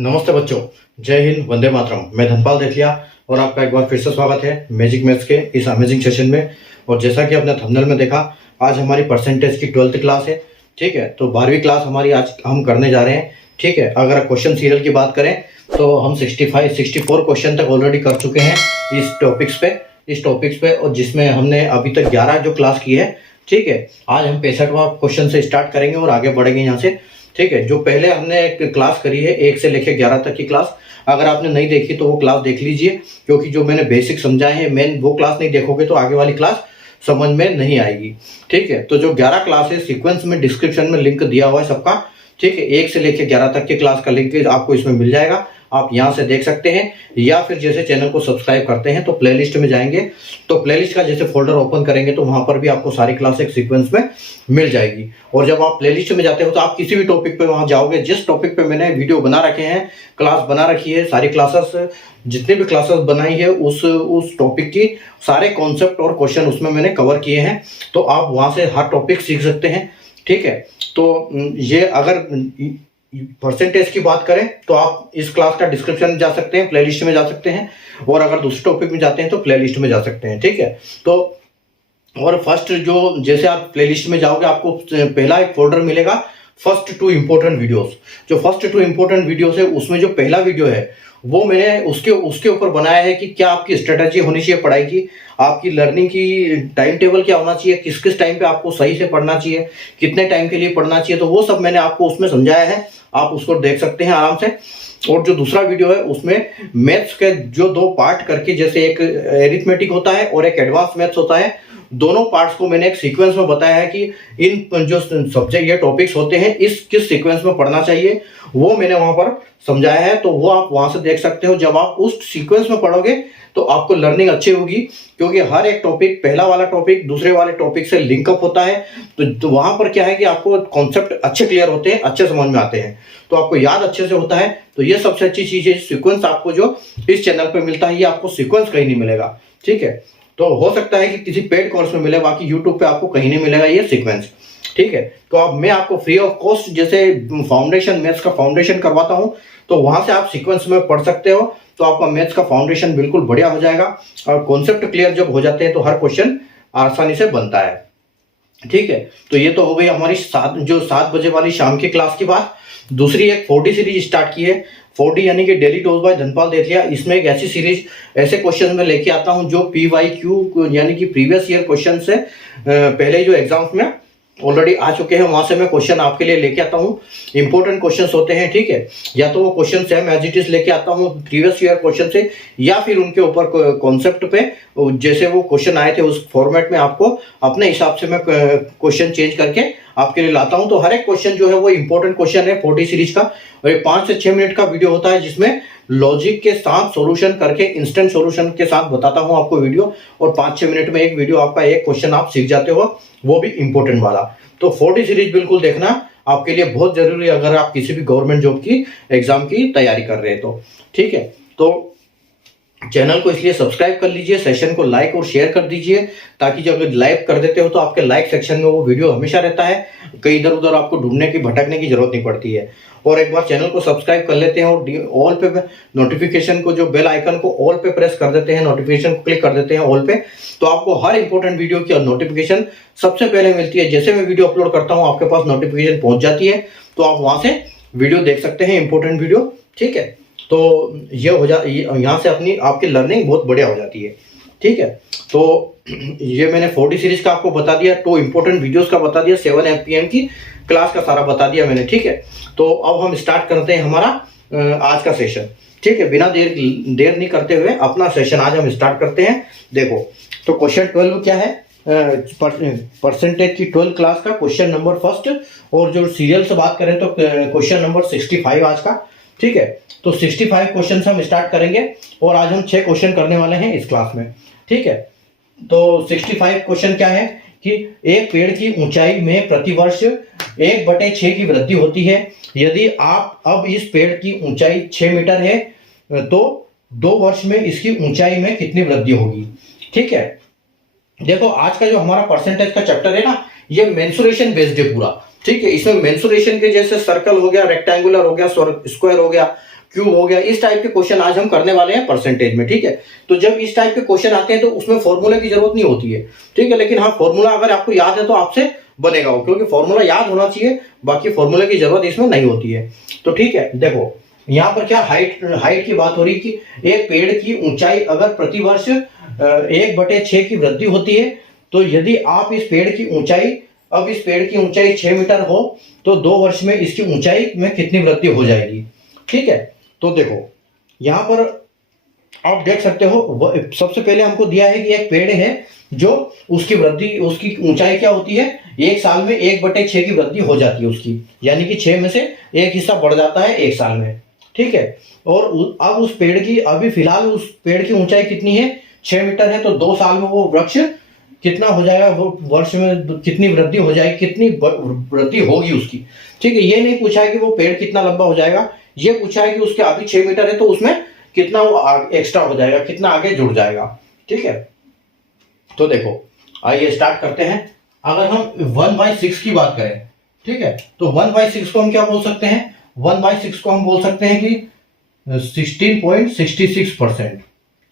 नमस्ते बच्चों, जय हिंद, वंदे मातरम। मैं धनपाल देथिया और आपका एक बार फिर से स्वागत है मैजिक मैथ्स के इस अमेजिंग सेशन में। और जैसा कि आपने थंबनेल में देखा, आज हमारी परसेंटेज की 12th क्लास है। ठीक है, तो 12वीं क्लास हमारी आज हम करने जा रहे हैं। ठीक है, अगर क्वेश्चन सीरियल की बात करें तो हम 64 क्वेश्चन तक ऑलरेडी कर चुके हैं इस टॉपिक्स पे और जिसमें हमने अभी तक 11 जो क्लास की है। ठीक है, आज हम 65वां क्वेश्चन से स्टार्ट करेंगे और आगे बढ़ेंगे यहाँ से। ठीक है, जो पहले हमने एक क्लास करी है 1 से लेकर 11 तक की क्लास, अगर आपने नहीं देखी तो वो क्लास देख लीजिए, क्योंकि जो मैंने बेसिक समझाए हैं मेन वो क्लास नहीं देखोगे तो आगे वाली क्लास समझ में नहीं आएगी। ठीक है, तो जो 11 क्लास है सीक्वेंस में डिस्क्रिप्शन में लिंक दिया हुआ है सबका। ठीक है, 1 से लेकर 11 तक की क्लास का लिंक आपको इसमें मिल जाएगा, आप यहाँ से देख सकते हैं। या फिर जैसे चैनल को सब्सक्राइब करते हैं तो प्लेलिस्ट में जाएंगे, तो प्लेलिस्ट का जैसे फोल्डर ओपन करेंगे तो वहां पर भी आपको सारी क्लास एक सीक्वेंस में मिल जाएगी। और जब आप प्लेलिस्ट में जाते हो तो आप किसी भी टॉपिक पे वहां जाओगे, जिस टॉपिक पे मैंने वीडियो बना रखे हैं, क्लास बना रखी है, सारी क्लासेस जितनी भी क्लासेस बनाई है उस टॉपिक की सारे कॉन्सेप्ट और क्वेश्चन उसमें मैंने कवर किए हैं, तो आप वहां से हर टॉपिक सीख सकते हैं। ठीक है, तो ये अगर परसेंटेज की बात करें तो आप इस क्लास का डिस्क्रिप्शन में जा सकते हैं, प्लेलिस्ट में जा सकते हैं, और अगर दूसरे टॉपिक में जाते हैं तो प्लेलिस्ट में जा सकते हैं। ठीक है, तो और फर्स्ट जो जैसे आप प्लेलिस्ट में जाओगे आपको पहला एक फोल्डर मिलेगा फर्स्ट 2 इंपॉर्टेंट वीडियोस। जो फर्स्ट 2 इंपॉर्टेंट वीडियोस है उसमें जो पहला वीडियो है वो मैंने उसके ऊपर बनाया है कि क्या आपकी स्ट्रेटजी होनी चाहिए पढ़ाई की, आपकी लर्निंग की टाइम टेबल क्या होना चाहिए, किस किस टाइम पे आपको सही से पढ़ना चाहिए, कितने टाइम के लिए पढ़ना चाहिए, तो वो सब मैंने आपको उसमें समझाया है, आप उसको देख सकते हैं आराम से। और जो दूसरा वीडियो है उसमें मैथ्स के जो 2 पार्ट करके, जैसे एक एरिथमेटिक होता है और एक एडवांस मैथ्स होता है, दोनों पार्ट्स को मैंने एक सीक्वेंस में बताया है कि इन जो सब्जेक्ट या टॉपिक्स होते हैं इस किस सीक्वेंस में पढ़ना चाहिए, वो मैंने वहां पर समझाया है, तो वो आप वहां से देख सकते हो। जब आप उस सीक्वेंस में पढ़ोगे तो आपको लर्निंग अच्छी होगी, क्योंकि हर एक टॉपिक, पहला वाला टॉपिक दूसरे वाले टॉपिक से लिंकअप होता है, तो वहां पर क्या है कि आपको कॉन्सेप्ट अच्छे क्लियर होते हैं, अच्छे समझ में आते हैं, तो आपको याद अच्छे से होता है। तो ये सबसे अच्छी चीज है, सीक्वेंस आपको जो इस चैनल पे मिलता है ये आपको सीक्वेंस कहीं नहीं मिलेगा। ठीक है, तो हो सकता है कि किसी पेड कोर्स में मिले, बाकी यूट्यूब पे आपको कहीं नहीं मिलेगा ये सीक्वेंस। ठीक है, तो अब मैं आपको फ्री ऑफ कॉस्ट जैसे फाउंडेशन, मैथ्स का फाउंडेशन करवाता हूं, तो वहां से आप सीक्वेंस में पढ़ सकते हो, तो आपका मैथ्स का फाउंडेशन बिल्कुल बढ़िया हो जाएगा। और कॉन्सेप्ट क्लियर जब हो जाते हैं तो हर क्वेश्चन आसानी से बनता है। ठीक है, तो ये तो हो गई हमारी 7 बजे वाली शाम की क्लास की बात। दूसरी एक 4D सीरीज स्टार्ट की है, 4D यानी कि डेली डोज बाय धनपाल देथिया। इसमें एक ऐसी सीरीज, ऐसे क्वेश्चन में लेके आता हूं जो PYQ यानी कि प्रीवियस ईयर क्वेश्चन से पहले जो एग्जाम्स में ऑलरेडी आ चुके हैं वहां से मैं क्वेश्चन आपके लिए लेके आता हूं। इंपॉर्टेंट क्वेश्चंस होते हैं, ठीक है, या तो वो question same as it is लेके आता हूं प्रीवियस ईयर क्वेश्चन से, या फिर उनके ऊपर कॉन्सेप्ट पे जैसे वो क्वेश्चन आए थे उस फॉर्मेट में आपको अपने हिसाब से मैं क्वेश्चन चेंज करके आपके लिए लाता हूं। तो हर एक क्वेश्चन जो है वो इंपॉर्टेंट क्वेश्चन है 4D सीरीज का, और 5 से 6 मिनट का वीडियो होता है जिसमें लॉजिक के साथ सॉल्यूशन करके, इंस्टेंट सॉल्यूशन के साथ बताता हूं आपको वीडियो, और 5-6 मिनट में एक वीडियो आपका एक क्वेश्चन आप सीख जाते हो, वो भी इंपॉर्टेंट वाला। तो 4D सीरीज बिल्कुल देखना आपके लिए बहुत जरूरी है अगर आप किसी भी गवर्नमेंट जॉब की एग्जाम की तैयारी कर रहे हैं तो। ठीक है, तो चैनल को इसलिए सब्सक्राइब कर लीजिए, सेशन को लाइक और शेयर कर दीजिए, ताकि जब लाइक कर देते हो तो आपके लाइक सेक्शन में वो वीडियो हमेशा रहता है, कहीं इधर उधर आपको ढूंढने की, भटकने की जरूरत नहीं पड़ती है। और एक बार चैनल को सब्सक्राइब कर लेते हैं और ऑल पे नोटिफिकेशन को, जो बेल आइकन को ऑल पे प्रेस कर देते हैं, नोटिफिकेशन को क्लिक कर देते हैं ऑल पे, तो आपको हर इंपॉर्टेंट वीडियो की नोटिफिकेशन सबसे पहले मिलती है। जैसे मैं वीडियो अपलोड करता हूं आपके पास नोटिफिकेशन पहुंच जाती है, तो आप वहां से वीडियो देख सकते हैं, इंपॉर्टेंट वीडियो। ठीक है, तो ये हो जा, यहाँ से अपनी आपकी लर्निंग बहुत बढ़िया हो जाती है। ठीक है, तो ये मैंने 4D सीरीज का आपको बता दिया, 2 इंपॉर्टेंट वीडियोस का बता दिया, 7 PM की क्लास का सारा बता दिया मैंने। ठीक है, तो अब हम स्टार्ट करते हैं हमारा आज का सेशन। ठीक है, बिना देर नहीं करते हुए अपना सेशन आज हम स्टार्ट करते हैं। देखो, तो क्वेश्चन 12 क्या है, परसेंटेज की 12 क्लास का क्वेश्चन नंबर फर्स्ट, और जो सीरियल से बात करें तो क्वेश्चन नंबर 65 आज का। ठीक है, तो 65 क्वेश्चन हम स्टार्ट करेंगे और आज हम 6 क्वेश्चन करने वाले हैं इस क्लास में। ठीक है, तो 65 क्वेश्चन क्या है कि एक पेड़ की ऊंचाई में प्रतिवर्ष 1/6 की वृद्धि होती है। यदि आप अब इस पेड़ की ऊंचाई 6 मीटर है तो 2 वर्ष में इसकी ऊंचाई में कितनी वृद्धि होगी। ठीक है, देखो आज का जो हमारा परसेंटेज का चैप्टर है ना, ये मेंसुरेशन बेस्ड है पूरा। ठीक है, इसमें मेंसुरेशन के जैसे सर्कल हो गया, रेक्टेंगुलर हो गया, स्क्वायर हो गया, क्यूब हो गया, इस टाइप के क्वेश्चन आज हम करने वाले हैं परसेंटेज में, ठीक है। तो जब इस टाइप के क्वेश्चन आते हैं तो उसमें फॉर्मूले की जरूरत नहीं होती है, ठीक है, लेकिन हाँ फॉर्मूला अगर आपको याद है तो आपसे बनेगा वो, क्योंकि फॉर्मूला याद होना चाहिए, बाकी फॉर्मूले की जरूरत इसमें नहीं होती है। तो ठीक है, देखो यहाँ पर क्या हाइट की बात हो रही कि एक पेड़ की ऊंचाई अगर प्रतिवर्ष 1/6 की वृद्धि होती है, तो यदि आप इस पेड़ की ऊंचाई, अब इस पेड़ की ऊंचाई 6 मीटर हो तो 2 वर्ष में इसकी ऊंचाई में कितनी वृद्धि हो जाएगी, ठीक है। तो देखो यहाँ पर आप देख सकते हो, सबसे पहले हमको दिया है कि एक पेड़ है जो उसकी वृद्धि, उसकी ऊंचाई क्या होती है, एक साल में 1/6 की वृद्धि हो जाती है उसकी, यानी कि 6 में से एक हिस्सा बढ़ जाता है एक साल में, ठीक है। और अब उस पेड़ की, अभी फिलहाल उस पेड़ की ऊंचाई कितनी है, 6 मीटर है, तो 2 साल में वो वृक्ष कितना हो जाएगा, वो वर्ष में कितनी वृद्धि हो जाएगी, कितनी वृद्धि होगी उसकी, ठीक है। ये नहीं पूछा है कि वो पेड़ कितना लंबा हो जाएगा, ये पूछा है कि उसके अभी 6 मीटर है तो उसमें कितना वो एक्स्ट्रा हो जाएगा, कितना आगे जुड़ जाएगा, ठीक है। तो देखो आइए स्टार्ट करते हैं। अगर हम 1/6 की बात करें, ठीक है, तो 1/6 को हम क्या बोल सकते हैं, 1/6 को हम बोल सकते हैं कि 16.66%,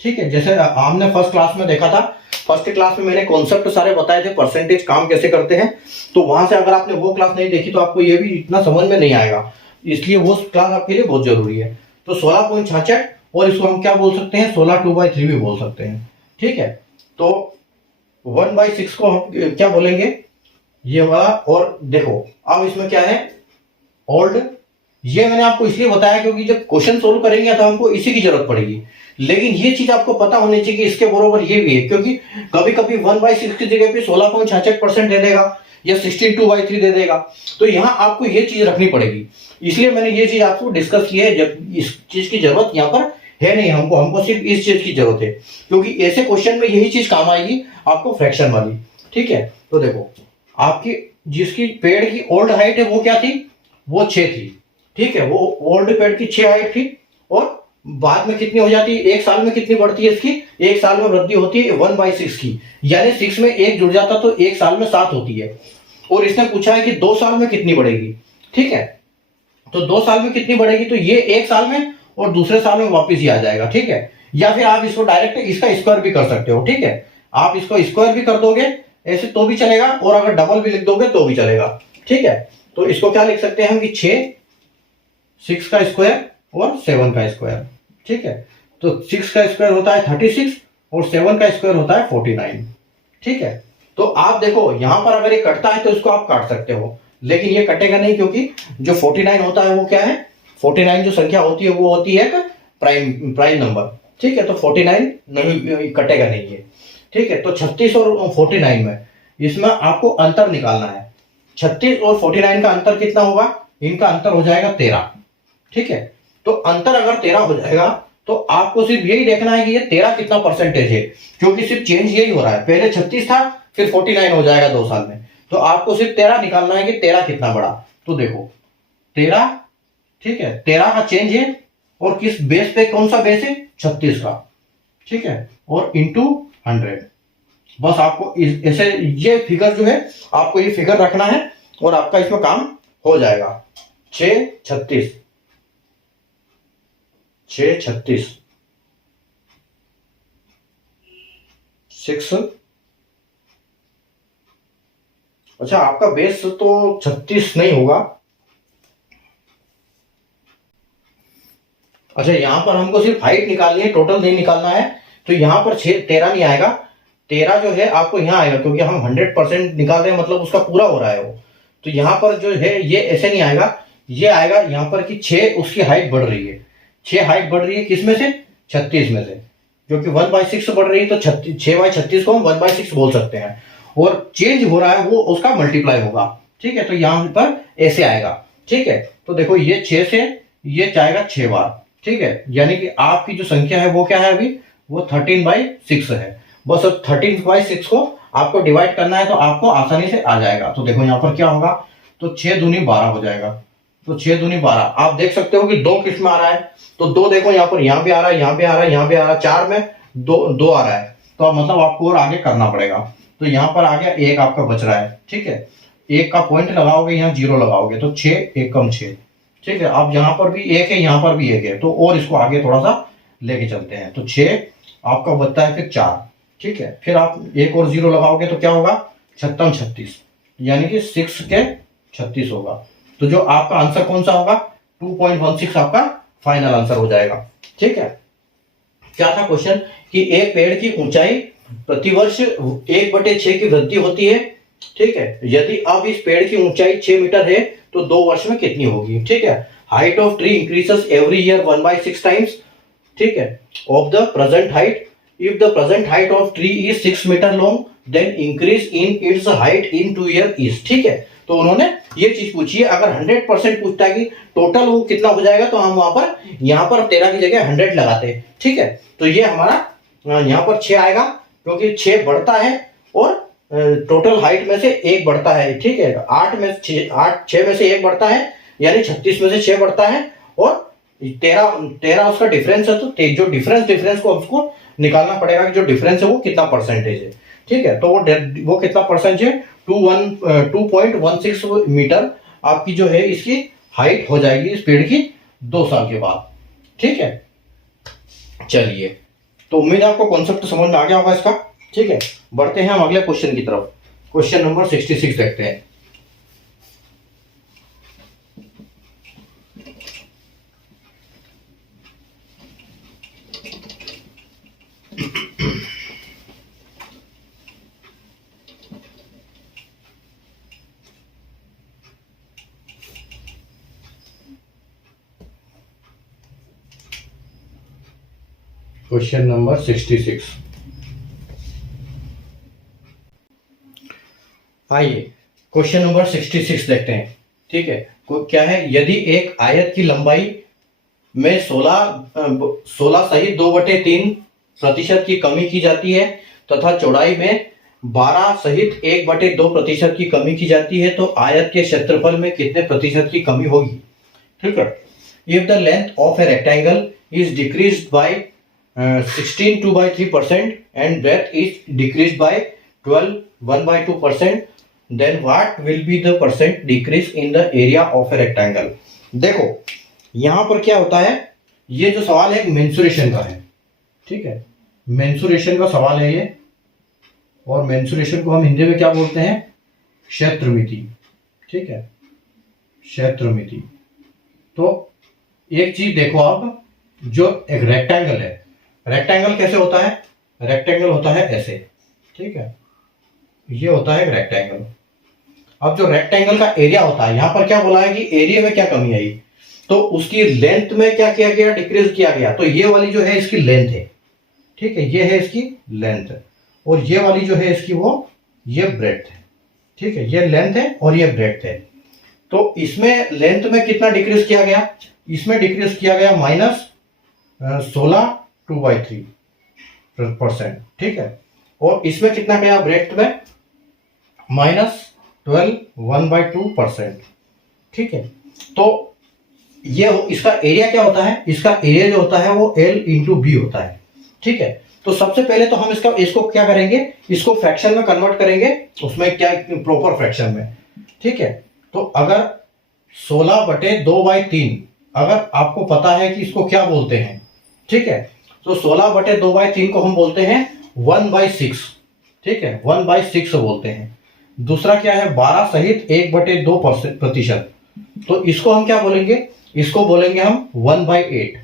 ठीक है। जैसे हमने फर्स्ट क्लास में देखा था, फर्स्ट क्लास में मैंने कॉन्सेप्ट सारे बताए थे, परसेंटेज काम कैसे करते हैं, तो वहां से अगर आपने वो क्लास नहीं देखी तो आपको ये भी इतना समझ में नहीं आएगा, इसलिए वो क्लास आपके लिए बहुत जरूरी है। तो 16.66, और इसको हम क्या बोल सकते हैं, 16/2/3 भी बोल सकते हैं, ठीक है। तो 1/6 को हम क्या बोलेंगे, ये वाला। और देखो अब इसमें क्या है, ओल्ड, ये मैंने आपको इसलिए बताया क्योंकि जब क्वेश्चन सोल्व करेंगे तो हमको इसी की जरूरत पड़ेगी, लेकिन ये चीज आपको पता होनी चाहिए कि इसके बरोबर ये भी है, क्योंकि कभी कभी 1/6 की जगह पे 16.66% दे देगा या 16/2/3 दे देगा, तो यहाँ आपको ये चीज रखनी पड़ेगी, इसलिए मैंने ये चीज आपको डिस्कस की है। जब इस चीज की जरूरत यहाँ पर है नहीं, हमको सिर्फ इस चीज की जरूरत है, क्योंकि ऐसे क्वेश्चन में यही चीज काम आएगी आपको, फ्रैक्शन वाली, ठीक है। तो देखो आपकी जिसकी पेड़ की ओल्ड हाइट है वो क्या थी, वो 6 थी, ठीक है, वो ओल्ड पेड़ की 6 हाइट थी, और बाद में कितनी हो जाती है, एक साल में कितनी बढ़ती है इसकी, एक साल में वृद्धि होती है 1/6 की, यानी 6 में 1 जुड़ जाता तो एक साल में 7 होती है। और इसने पूछा है कि 2 साल में कितनी बढ़ेगी, ठीक है, तो 2 साल में कितनी बढ़ेगी, तो ये एक साल में और दूसरे साल में वापिस ही आ जाएगा, ठीक है। या फिर आप इसको डायरेक्ट इसका स्क्वायर भी कर सकते हो, ठीक है, आप इसको स्क्वायर भी कर दोगे ऐसे तो भी चलेगा, और अगर डबल भी लिख दोगे तो भी चलेगा, ठीक है। तो इसको क्या लिख सकते हैं हम कि 6 का स्क्वायर और 7 का स्क्वायर, ठीक है। तो 6 का स्क्वायर होता है 36 और 7 का स्क्वायर होता है 49, ठीक है। तो आप देखो यहां पर अगर ये कटता है तो इसको आप काट सकते हो, लेकिन ये कटेगा नहीं, क्योंकि जो 49 होता है वो क्या है, 49 जो संख्या होती है वो होती है प्राइम नंबर, ठीक है। तो 49 नहीं कटेगा नहीं है, ठीक है। तो 36 और 49 में इसमें आपको अंतर निकालना है, 36 और 49 का अंतर कितना होगा, इनका अंतर हो जाएगा 13, ठीक है। तो अंतर अगर 13 हो जाएगा तो आपको सिर्फ यही देखना है कि ये 13 कितना परसेंटेज है, क्योंकि सिर्फ चेंज यही हो रहा है, पहले 36 था फिर 49 हो जाएगा 2 साल में, तो आपको सिर्फ 13 निकालना है कि 13 कितना बढ़ा। तो देखो 13, ठीक है, 13 का चेंज है, और किस बेस पे, कौन सा बेस है, 36 का, ठीक है, और इंटू 100। बस आपको ऐसे ये फिगर जो है आपको ये फिगर रखना है और आपका इसमें काम हो जाएगा। 6 36 6 36 6, अच्छा आपका बेस तो 36 नहीं होगा, अच्छा यहां पर हमको सिर्फ हाइट निकालनी है, टोटल नहीं निकालना है, तो यहां पर 13 नहीं आएगा, 13 जो है आपको यहाँ आएगा, क्योंकि हम 100% निकाल रहे हैं, मतलब उसका पूरा हो रहा है वो, तो यहाँ पर जो है ये ऐसे नहीं आएगा, ये आएगा यहाँ पर कि 6 उसकी हाइट बढ़ रही है, 6 हाइट बढ़ रही है किस में से, 36 में से, क्योंकि 1/6 बढ़ रही है, तो 6/36 को हम 1/6 बोल सकते हैं, और चेंज हो रहा है वो उसका मल्टीप्लाई होगा, ठीक है। तो यहाँ पर ऐसे आएगा, ठीक है। तो देखो ये 6 से ये जाएगा 6 बार, ठीक है, यानी कि आपकी जो संख्या है वो क्या है अभी, वो 13/6 है। बस अब 13/6 को आपको डिवाइड करना है तो आपको आसानी से आ जाएगा। तो देखो यहाँ पर क्या होगा, तो 6 दूनी 12 हो जाएगा, तो 6 दूनी 12, आप देख सकते हो कि 2 किस में आ रहा है, तो 2 देखो यहाँ पर, यहाँ भी आ रहा है, यहाँ भी आ रहा है, यहाँ भी आ रहा है, 4 में 2 आ रहा है, तो अब मतलब आपको और आगे करना पड़ेगा। तो यहाँ पर आ गया 1 आपका बच रहा है, ठीक है, 1 का पॉइंट लगाओगे, यहाँ 0 लगाओगे, तो 6 1 कम 6, ठीक है। अब यहाँ पर भी 1 है, यहाँ पर भी 1 है, तो और इसको आगे थोड़ा सा लेके चलते हैं, तो 6 आपका बचता है फिर 4, ठीक है। फिर आप 1 और 0 लगाओगे तो क्या होगा, 6 36, यानी कि 6 के 36 होगा। तो जो आपका आंसर कौन सा होगा, 2.16 आपका फाइनल आंसर हो जाएगा, ठीक है। क्या था क्वेश्चन कि एक पेड़ की ऊंचाई प्रतिवर्ष 1/6 की वृद्धि होती है, ठीक है। यदि अब इस पेड़ की ऊंचाई 6 मीटर है तो 2 वर्ष में कितनी होगी, ठीक है। Height of tree increases every year 1/6 times, ठीक है, of the present height. If the present height of tree is 6 metre long then increase in its height in 2 year is, ठीक है। तो उन्होंने ये चीज पूछी है, अगर 100% पूछता है कि टोटल वो कितना हो जाएगा, तो हम वहां पर यहाँ पर 13 की जगह 100 लगाते हैं, ठीक है। तो ये हमारा यहाँ पर 6 आएगा, क्योंकि 6 बढ़ता है और टोटल हाइट में से 1 बढ़ता है, ठीक है। 6 में से 1 बढ़ता है, यानी 36 में से 6 बढ़ता है, और 13 उसका डिफरेंस है, तो जो डिफरेंस को हमको निकालना पड़ेगा कि जो डिफरेंस है वो कितना परसेंटेज है, ठीक है। तो वो कितना परसेंट है, 2.16 मीटर आपकी जो है इसकी हाइट हो जाएगी इस पेड़ की 2 साल के बाद, ठीक है। चलिए, तो उम्मीद है आपको कॉन्सेप्ट समझ में आ गया होगा इसका, ठीक है। बढ़ते हैं हम अगले क्वेश्चन की तरफ। क्वेश्चन नंबर 66 देखते हैं। क्वेश्चन नंबर 66, आइए क्वेश्चन नंबर 66 देखते हैं, ठीक है। क्या है, यदि एक आयत की लंबाई में 16 सहित 2/3% की कमी की जाती है तथा चौड़ाई में 12 सहित 1/2% की कमी की जाती है, तो आयत के क्षेत्रफल में कितने प्रतिशत की कमी होगी, ठीक है। If the length of a rectangle is decreased bye 16 2/3% and breadth is decreased by 12 1/2%, then what will be the percent decrease in the area of a rectangle। देखो यहां पर क्या होता है, ये जो सवाल है मेंसुरेशन का है, ठीक है। मेंसुरेशन का सवाल है ये, और मेंसुरेशन को हम हिंदी में क्या बोलते हैं, क्षेत्रमिति, ठीक है, क्षेत्रमिति। तो एक चीज देखो आप, जो एक रेक्टेंगल है, रेक्टेंगल कैसे होता है, रेक्टेंगल होता है ऐसे, ठीक है, ये होता है रेक्टेंगल। अब जो रेक्टेंगल का एरिया होता है, यहां पर क्या बोला है कि एरिया में क्या कमी आई, तो उसकी लेंथ में क्या किया गया, डिक्रीज किया गया। तो ये वाली जो है इसकी लेंथ है, ठीक है, ये है इसकी लेंथ, और ये वाली जो है इसकी वो ये ब्रेड्थ है, ठीक है। ये लेंथ है और ये ब्रेड्थ है। तो इसमें लेंथ में कितना डिक्रीज किया गया, इसमें डिक्रीज किया गया -16 2/3%, ठीक है। और इसमें कितना गया ब्रेड्थ में, -12 1/2%, ठीक है। तो ये इसका एरिया क्या होता है, इसका एरिया जो होता है वो L × B होता है, ठीक है। तो सबसे पहले तो हम इसको क्या करेंगे, इसको फ्रैक्शन में कन्वर्ट करेंगे, उसमें क्या प्रॉपर फ्रैक्शन में, ठीक है। तो अगर 16/2/3 अगर आपको पता है कि इसको क्या बोलते हैं, ठीक है, तो 16/2/3 को हम बोलते हैं 1/6, ठीक है, 1/6 बोलते हैं। दूसरा क्या है, 12 सहित 1/2%, तो इसको हम क्या बोलेंगे, इसको बोलेंगे हम 1/8।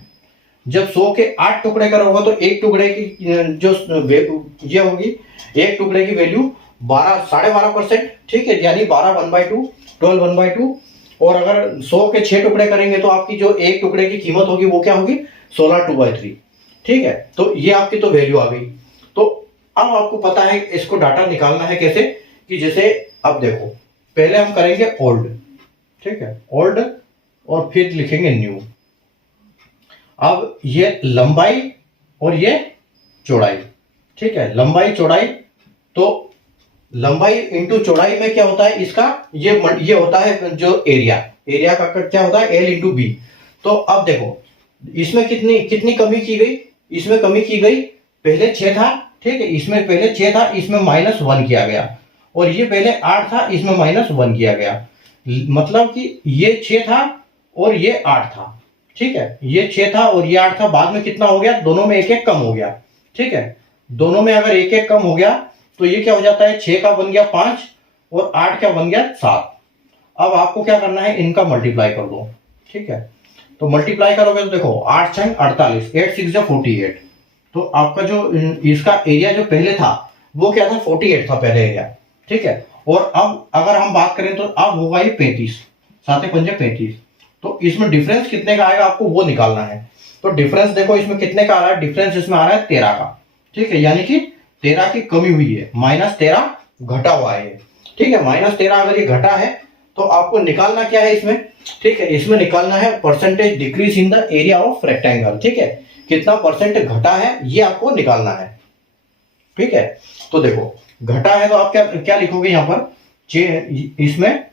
जब 100 के 8 टुकड़े करोगे तो एक टुकड़े की जो ये होगी, एक टुकड़े की वैल्यू 12.5%, ठीक है, यानी 12 1/2, 12 1/2। और अगर 100 के 6 टुकड़े करेंगे तो आपकी जो एक टुकड़े की कीमत होगी वो क्या होगी, 16 2/3, ठीक है। तो ये आपकी तो वैल्यू आ गई। तो अब आपको पता है इसको डाटा निकालना है कैसे, कि जैसे अब देखो, पहले हम करेंगे ओल्ड, ठीक है, ओल्ड, और फिर लिखेंगे न्यू। अब ये लंबाई और ये चौड़ाई, ठीक है, लंबाई चौड़ाई। तो लंबाई इंटू चौड़ाई में क्या होता है, इसका ये होता है जो एरिया का क्या होता है, L × B। तो अब देखो इसमें कितनी कमी की गई, इसमें कमी की गई, पहले 6 था, ठीक है, इसमें पहले 6 था, इसमें -1 किया गया, और ये पहले 8 था, इसमें -1 किया गया। मतलब कि ये 6 था और ये 8 था, ठीक है, ये 6 था और ये 8 था, बाद में कितना हो गया, दोनों में एक एक कम हो गया, ठीक है, दोनों में अगर एक एक कम हो गया तो ये क्या हो जाता है, 6 का बन गया 5 और 8 क्या बन गया 7। अब आपको क्या करना है, इनका मल्टीप्लाई कर दो, ठीक है, तो मल्टीप्लाई करोगे तो देखो 8 6 48, 8 6 48, तो आपका जो इसका एरिया जो पहले था वो क्या था, 48 था पहले एरिया, ठीक है, और अब अगर हम बात करें तो अब होगा ये 35, 7 पंजे 35, तो इसमें डिफरेंस कितने का आएगा आपको वो निकालना है। तो डिफरेंस देखो इसमें कितने का आ रहा है, डिफरेंस इसमें आ रहा है 13 का, ठीक है, यानी कि 13 की कमी हुई है, -13 घटा हुआ है, ठीक है, -13 अगर ये घटा है तो आपको निकालना क्या है इसमें, ठीक है, इसमें निकालना है percentage decrease in the area of rectangle, ठीक है, कितना परसेंट घटा है ये आपको निकालना है, ठीक है। तो देखो घटा है तो आप क्या क्या लिखोगे यहाँ पर, इसमें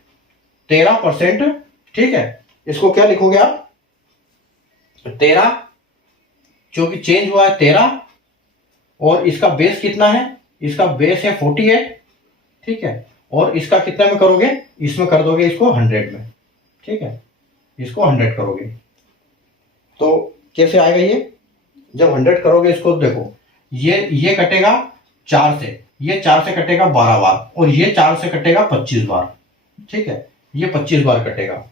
13%, ठीक है, इसको क्या लिखोगे आप 13, क्योंकि चेंज हुआ है 13, और इसका बेस कितना है, इसका बेस है 48, ठीक है, और इसका कितने में करोगे, इसमें कर दोगे इसको 100 में, ठीक है, इसको 100 करोगे तो कैसे आएगा ये, जब 100 करोगे इसको देखो ये कटेगा 4 से, ये 4 से कटेगा 12 बार और ये 4 से कटेगा 25 बार, ठीक है, ये 25 बार कटेगा।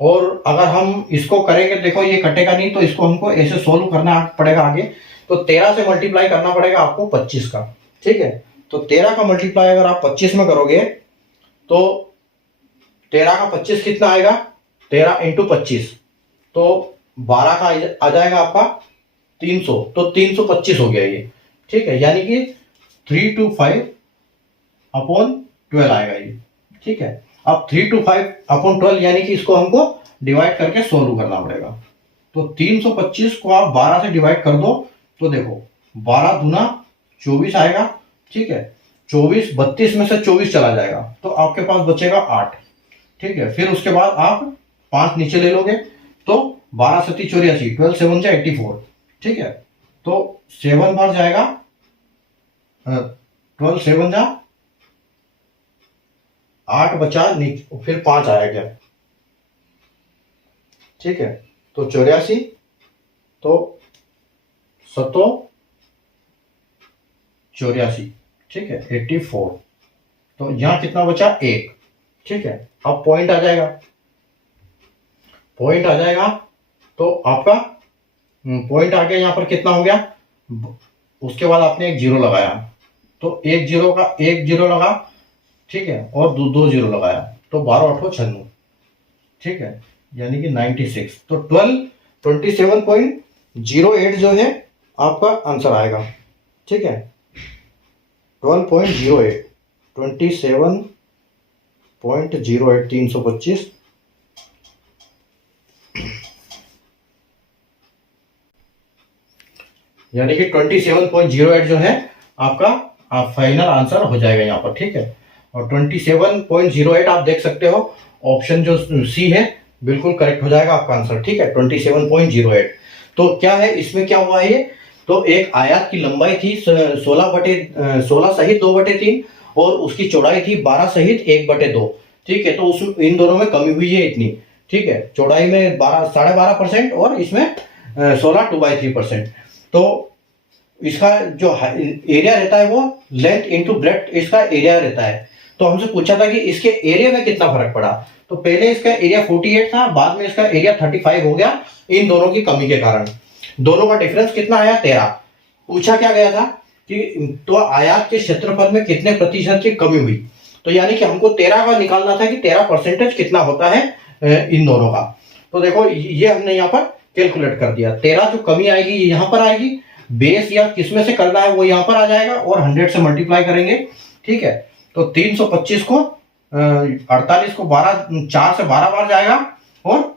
और अगर हम इसको करेंगे देखो ये कटेगा नहीं, तो इसको हमको ऐसे सोल्व करना पड़ेगा आगे, तो 13 से मल्टीप्लाई करना पड़ेगा आपको 25 का, ठीक है, तो 13 का मल्टीप्लाई अगर आप 25 में करोगे तो 13 का 25 कितना आएगा, 13 इंटू 25 तो 12 का आ जाएगा आपका 300, तो 325 हो गया ये, ठीक है, यानी कि 325/12 आएगा ये, ठीक है। अब 325/12 यानी कि इसको हमको डिवाइड करके सोल्व करना पड़ेगा, तो 325 को आप 12 से डिवाइड कर दो तो देखो 12 दूना 24 आएगा, ठीक है, 24 32 में से 24 चला जाएगा तो आपके पास बचेगा 8, ठीक है, फिर उसके बाद आप 5 नीचे ले लोगे तो 12 7 84, 12 7 जा 84, ठीक है, तो 7 बार जाएगा, 12 7 जा 8 बचा, फिर 5 आया गया, ठीक है, तो 84, तो 7 84, ठीक है, 84, तो यहां कितना बचा 1, ठीक है, अब पॉइंट आ जाएगा, पॉइंट आ जाएगा तो आपका पॉइंट आ गया, यहां पर कितना हो गया, उसके बाद आपने एक जीरो लगाया तो एक जीरो का एक जीरो लगा, ठीक है, और दो जीरो लगाया तो 12 8 96, ठीक है, यानी कि 96, तो 27.08 जो है आपका आंसर आएगा, ठीक है, 12.08, 27.08, 325, यानी कि 27.08 जो है आपका फाइनल आंसर हो जाएगा यहाँ पर, ठीक है, और 27.08 आप देख सकते हो, ऑप्शन जो सी है बिल्कुल करेक्ट हो जाएगा आपका आंसर, ठीक है, 27.08। तो क्या है इसमें, क्या हुआ है ये, तो एक आयत की लंबाई थी 16 सहित 2/3 और उसकी चौड़ाई थी 12 सहित 1/2, ठीक है, तो उस इन दोनों में कमी हुई है इतनी, ठीक है, चौड़ाई में 12.5% और इसमें 16 2/3%, तो इसका जो एरिया रहता है वो लेंथ इंटू ब्रेड्थ इसका एरिया रहता है। तो हमसे पूछा था कि इसके एरिया में कितना फर्क पड़ा, तो पहले इसका एरिया 48 था, बाद में इसका एरिया 35 हो गया इन दोनों की कमी के कारण। दोनों का डिफरेंस कितना आया 13। पूछा क्या गया था कि तो आयत के क्षेत्रफल में कितने प्रतिशत की कमी हुई, तो यानी कि हमको 13 का निकालना था कि 13% कितना होता है इन दोनों का। तो देखो ये हमने यहाँ पर कैलकुलेट कर दिया, 13 जो कमी आएगी ये यहाँ पर आएगी, बेस या किसमें से करना है वो यहाँ पर आ जाएगा और 100 से मल्टीप्लाई करेंगे, ठीक है, तो 325 को 48 को 4 से 12 बार जाएगा और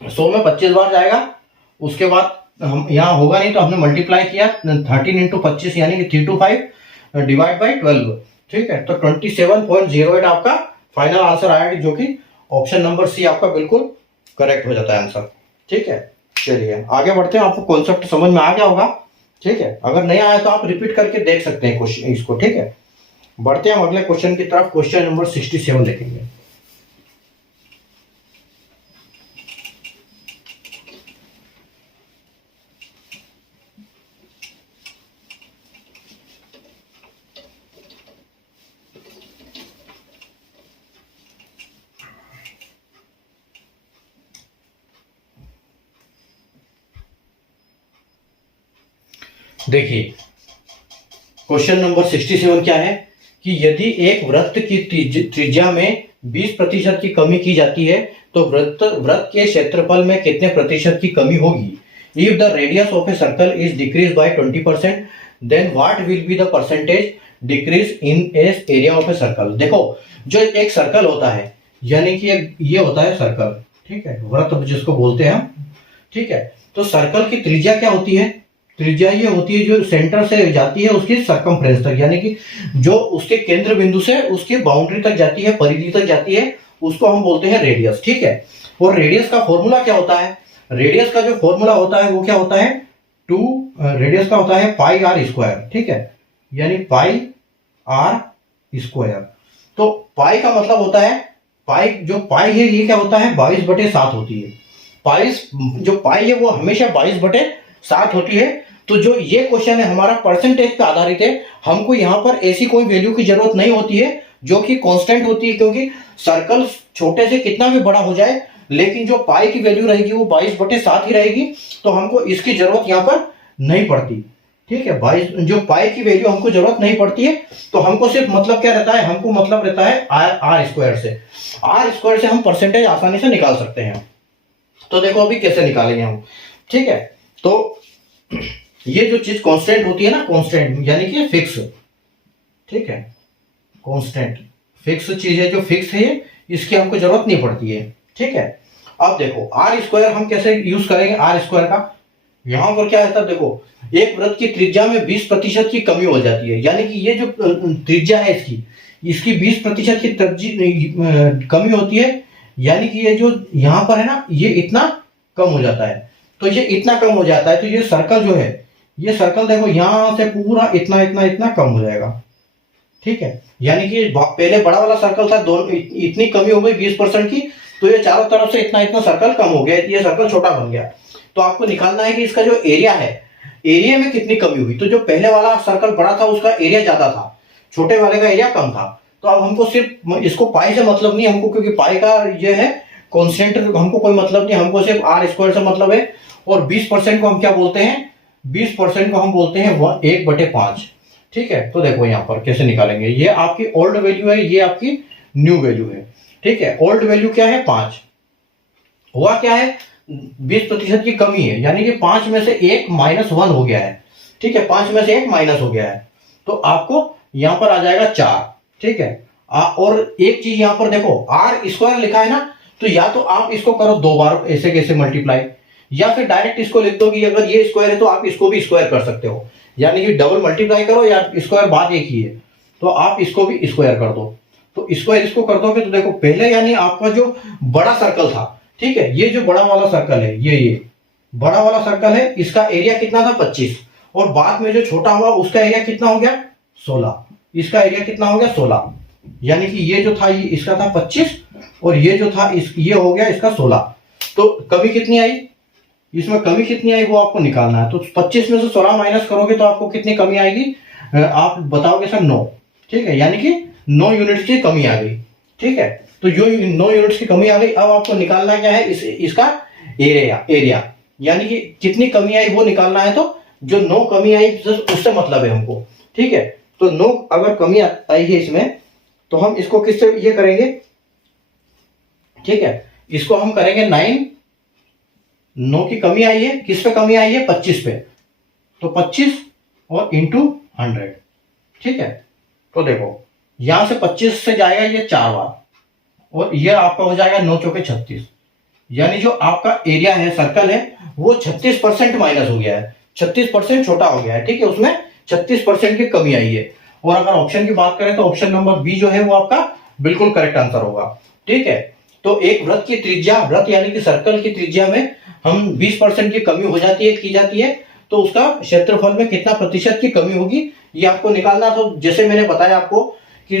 100 में 25 बार जाएगा। उसके बाद हम यहाँ होगा नहीं तो हमने मल्टीप्लाई किया 13 इंटू 25 यानी कि 325 डिवाइड बाई 12, ठीक है, तो 27.08 आपका फाइनल आंसर आएगा, जो कि ऑप्शन नंबर सी आपका बिल्कुल करेक्ट हो जाता है आंसर, ठीक है। चलिए आगे बढ़ते हैं, आपको कॉन्सेप्ट समझ में आ गया होगा, ठीक है, अगर नहीं आया तो आप रिपीट करके देख सकते हैं क्वेश्चन इसको, ठीक है। बढ़ते हैं हम अगले क्वेश्चन की तरफ, क्वेश्चन नंबर 67 देखेंगे। देखिए क्वेश्चन नंबर 67 क्या है कि यदि एक वृत्त की त्रिज्या में 20% की कमी की जाती है तो वृत्त के क्षेत्रफल में कितने प्रतिशत की कमी होगी। If the radius of a circle is decrease by 20% then what will be the percentage decrease in area of a circle. देखो जो एक सर्कल होता है यानी कि ये होता है सर्कल, ठीक है, वृत्त जिसको बोलते हैं हम, ठीक है। तो सर्कल की त्रिज्या क्या होती है, त्रिज्या ये होती है जो सेंटर से जाती है उसकी सरकमफ्रेंस तक, यानी कि जो उसके केंद्र बिंदु से उसकी बाउंड्री तक जाती है, परिधि तक जाती है, उसको हम बोलते हैं रेडियस, ठीक है। और रेडियस का फॉर्मूला क्या होता है, रेडियस का जो फॉर्मूला होता है वो क्या होता है, रेडियस का होता है पाई आर स्क्वायर, ठीक है, यानी पाई आर स्क्वायर। तो पाई का मतलब होता है, पाई है ये क्या होता है 22/7 होती है। जो पाई है वो हमेशा 22/7 होती है। तो जो ये क्वेश्चन है हमारा परसेंटेज पे आधारित है, हमको यहाँ पर ऐसी कोई वैल्यू की जरूरत नहीं होती है जो कि कांस्टेंट होती है, क्योंकि सर्कल छोटे से कितना भी बड़ा हो जाए लेकिन जो पाई की वैल्यू रहेगी वो 22/7 ही रहेगी, तो हमको इसकी जरूरत यहाँ पर नहीं पड़ती, ठीक है। 22 जो पाई की वैल्यू हमको जरूरत नहीं पड़ती है, तो हमको सिर्फ मतलब क्या रहता है, हमको मतलब रहता है आर स्क्वायर से। आर स्क्वायर से हम परसेंटेज आसानी से निकाल सकते हैं। तो देखो अभी कैसे निकालेंगे हम, ठीक है। तो ये जो चीज कांस्टेंट होती है ना, कांस्टेंट यानी कि फिक्स, ठीक है, कांस्टेंट फिक्स चीज है, जो फिक्स है इसकी हमको जरूरत नहीं पड़ती है, ठीक है। अब देखो आर स्क्वायर हम कैसे यूज करेंगे, आर स्क्वायर का यहां पर क्या रहता है, देखो एक वृत्त की त्रिज्या में 20% की कमी हो जाती है, यानी कि ये जो त्रिज्या है इसकी 20% की कमी होती है, यानी कि ये जो यहां पर है ना ये इतना कम हो जाता है। तो ये इतना कम हो जाता है तो ये सर्कल जो है, ये सर्कल देखो यहां से पूरा इतना इतना इतना कम हो जाएगा, ठीक है। यानी कि पहले बड़ा वाला सर्कल था, दोनों इतनी कमी हो गई 20% की, तो ये चारों तरफ से इतना इतना सर्कल कम हो गया, ये सर्कल छोटा बन गया। तो आपको निकालना है कि इसका जो एरिया है, एरिया में कितनी कमी हुई। तो जो पहले वाला सर्कल बड़ा था उसका एरिया ज्यादा था, छोटे वाले का एरिया कम था। तो अब हमको सिर्फ इसको पाई से मतलब नहीं हमको, क्योंकि पाई का ये है कॉन्स्टेंट, हमको कोई मतलब नहीं, हमको सिर्फ आर स्क्वायर से मतलब है। और 20% को हम क्या बोलते हैं, 20% को हम बोलते हैं 1/5, ठीक है। तो देखो यहाँ पर कैसे निकालेंगे, ये आपकी ओल्ड वैल्यू है, ये आपकी न्यू वैल्यू है, ठीक है। ओल्ड वैल्यू क्या है 5, हुआ क्या है 20% की कमी है, यानी कि 5 में से 1 -1 हो गया है, ठीक है, 5 में से 1 माइनस हो गया है, तो आपको यहां पर आ जाएगा 4, ठीक है। और एक चीज यहां पर देखो आर स्क्वायर लिखा है ना, तो या तो आप इसको करो 2 बार ऐसे कैसे मल्टीप्लाई, या फिर डायरेक्ट इसको लिख दो कि अगर ये स्क्वायर है तो आप इसको भी स्क्वायर कर सकते हो, यानी कि डबल मल्टीप्लाई करो या स्क्वायर बाद एक ही है, तो आप इसको भी स्क्वायर कर दो। तो स्क्वायर इसको कर दोगे तो देखो पहले यानी आपका जो बड़ा सर्कल था, ठीक है, ये जो बड़ा वाला सर्कल है, ये बड़ा वाला सर्कल है, इसका एरिया कितना था 25, और बाद में जो छोटा हुआ उसका एरिया कितना हो गया 16, इसका एरिया कितना हो गया 16, यानी कि ये जो था ये इसका था 25 और ये जो था ये हो गया इसका 16। तो कमी कितनी आई, इसमें कमी कितनी आई वो आपको निकालना है। तो 25 में से 16 माइनस करोगे तो आपको कितनी कमी आएगी, आप बताओगे सर 9, ठीक है, यानी कि 9 यूनिट्स की कमी आ गई, ठीक है। तो जो 9 यूनिट्स की कमी आ गई, अब आपको निकालना क्या है, इसका एरिया यानी कि कितनी कमी आई वो निकालना है। तो जो 9 कमी आई उससे मतलब है हमको, ठीक है। तो 9 अगर कमी आई है इसमें तो हम इसको किससे ये करेंगे, ठीक है, इसको हम करेंगे 9 की कमी आई है, किस पे कमी आई है 25 पे, तो 25 और इंटू 100, ठीक है। तो देखो यहां से 25 से जाएगा ये 4 बार और ये आपका हो जाएगा 9 चौके 36, यानी जो आपका एरिया है सर्कल है वो 36% माइनस हो गया है, 36% छोटा हो गया है, ठीक है, उसमें 36% की कमी आई है। और अगर ऑप्शन की बात करें तो ऑप्शन नंबर बी जो है वो आपका बिल्कुल करेक्ट आंसर होगा, ठीक है। तो एक वृत्त की त्रिज्या, वृत्त यानी कि सर्कल की त्रिज्या में हम 20% की कमी हो जाती है, की जाती है, तो उसका क्षेत्रफल में कितना प्रतिशत की कमी होगी ये आपको निकालना। तो जैसे मैंने बताया आपको कि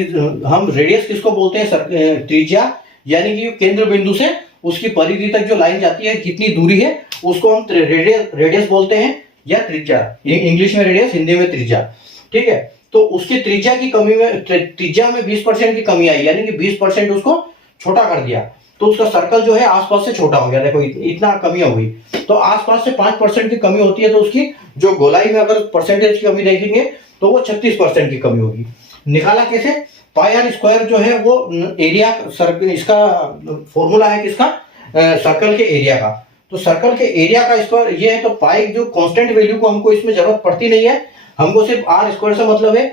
हम रेडियस किसको बोलते हैं, त्रिज्या, यानी कि केंद्र बिंदु से उसकी परिधि तक जो लाइन जाती है कितनी दूरी है उसको हम रेडियस बोलते हैं, या त्रिज्या, इंग्लिश में रेडियस, हिंदी में त्रिज्या, ठीक है। तो उसकी त्रिज्या की कमी में, त्रिज्या में 20% की कमी आई, यानी कि 20% उसको छोटा कर दिया, तो उसका सर्कल जो है आसपास से छोटा हो गया। देखो इतना कमी हो गई, तो आसपास से 5% की कमी होती है, तो उसकी जो गोलाई में अगर परसेंटेज की कमी देखेंगे तो वो 36% की कमी होगी। निकाला कैसे? पाई आर स्क्वायर जो है वो एरिया सर्कल, इसका फॉर्मूला है किसका? सर्कल के एरिया का। तो सर्कल के एरिया का स्क्वायर ये है, तो पाई जो कांस्टेंट वैल्यू को हमको इसमें जरूरत पड़ती नहीं है, हमको सिर्फ आर स्क्वायर से मतलब है।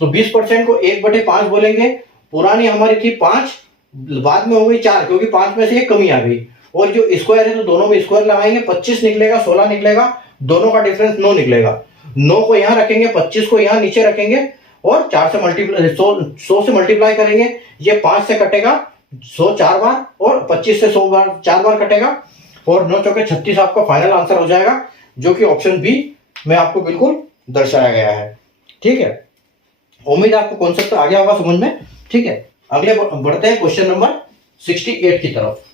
तो 20% को 1/5 बोलेंगे। पुरानी हमारी थी 5, बाद में हो गई 4, क्योंकि 5 में से एक कमी आ गई। और जो स्क्वायर है तो दोनों में स्क्वायर लगाएंगे, 25 निकलेगा, 16 निकलेगा, दोनों का डिफरेंस 9 निकलेगा। 9 को यहाँ रखेंगे, 25 को यहाँ नीचे रखेंगे और 4 से मल्टीप्लाई 100 से मल्टीप्लाई करेंगे। ये 5 से कटेगा 100 4 बार और 25 से 100 बार 4 बार कटेगा और 9 चौके 36 आपका फाइनल आंसर हो जाएगा, जो कि ऑप्शन बी में आपको बिल्कुल दर्शाया गया है। ठीक है, उम्मीद है आपको कॉन्सेप्ट आ गया होगा समझ में। ठीक है, अगले बढ़ते हैं क्वेश्चन नंबर 68 की तरफ।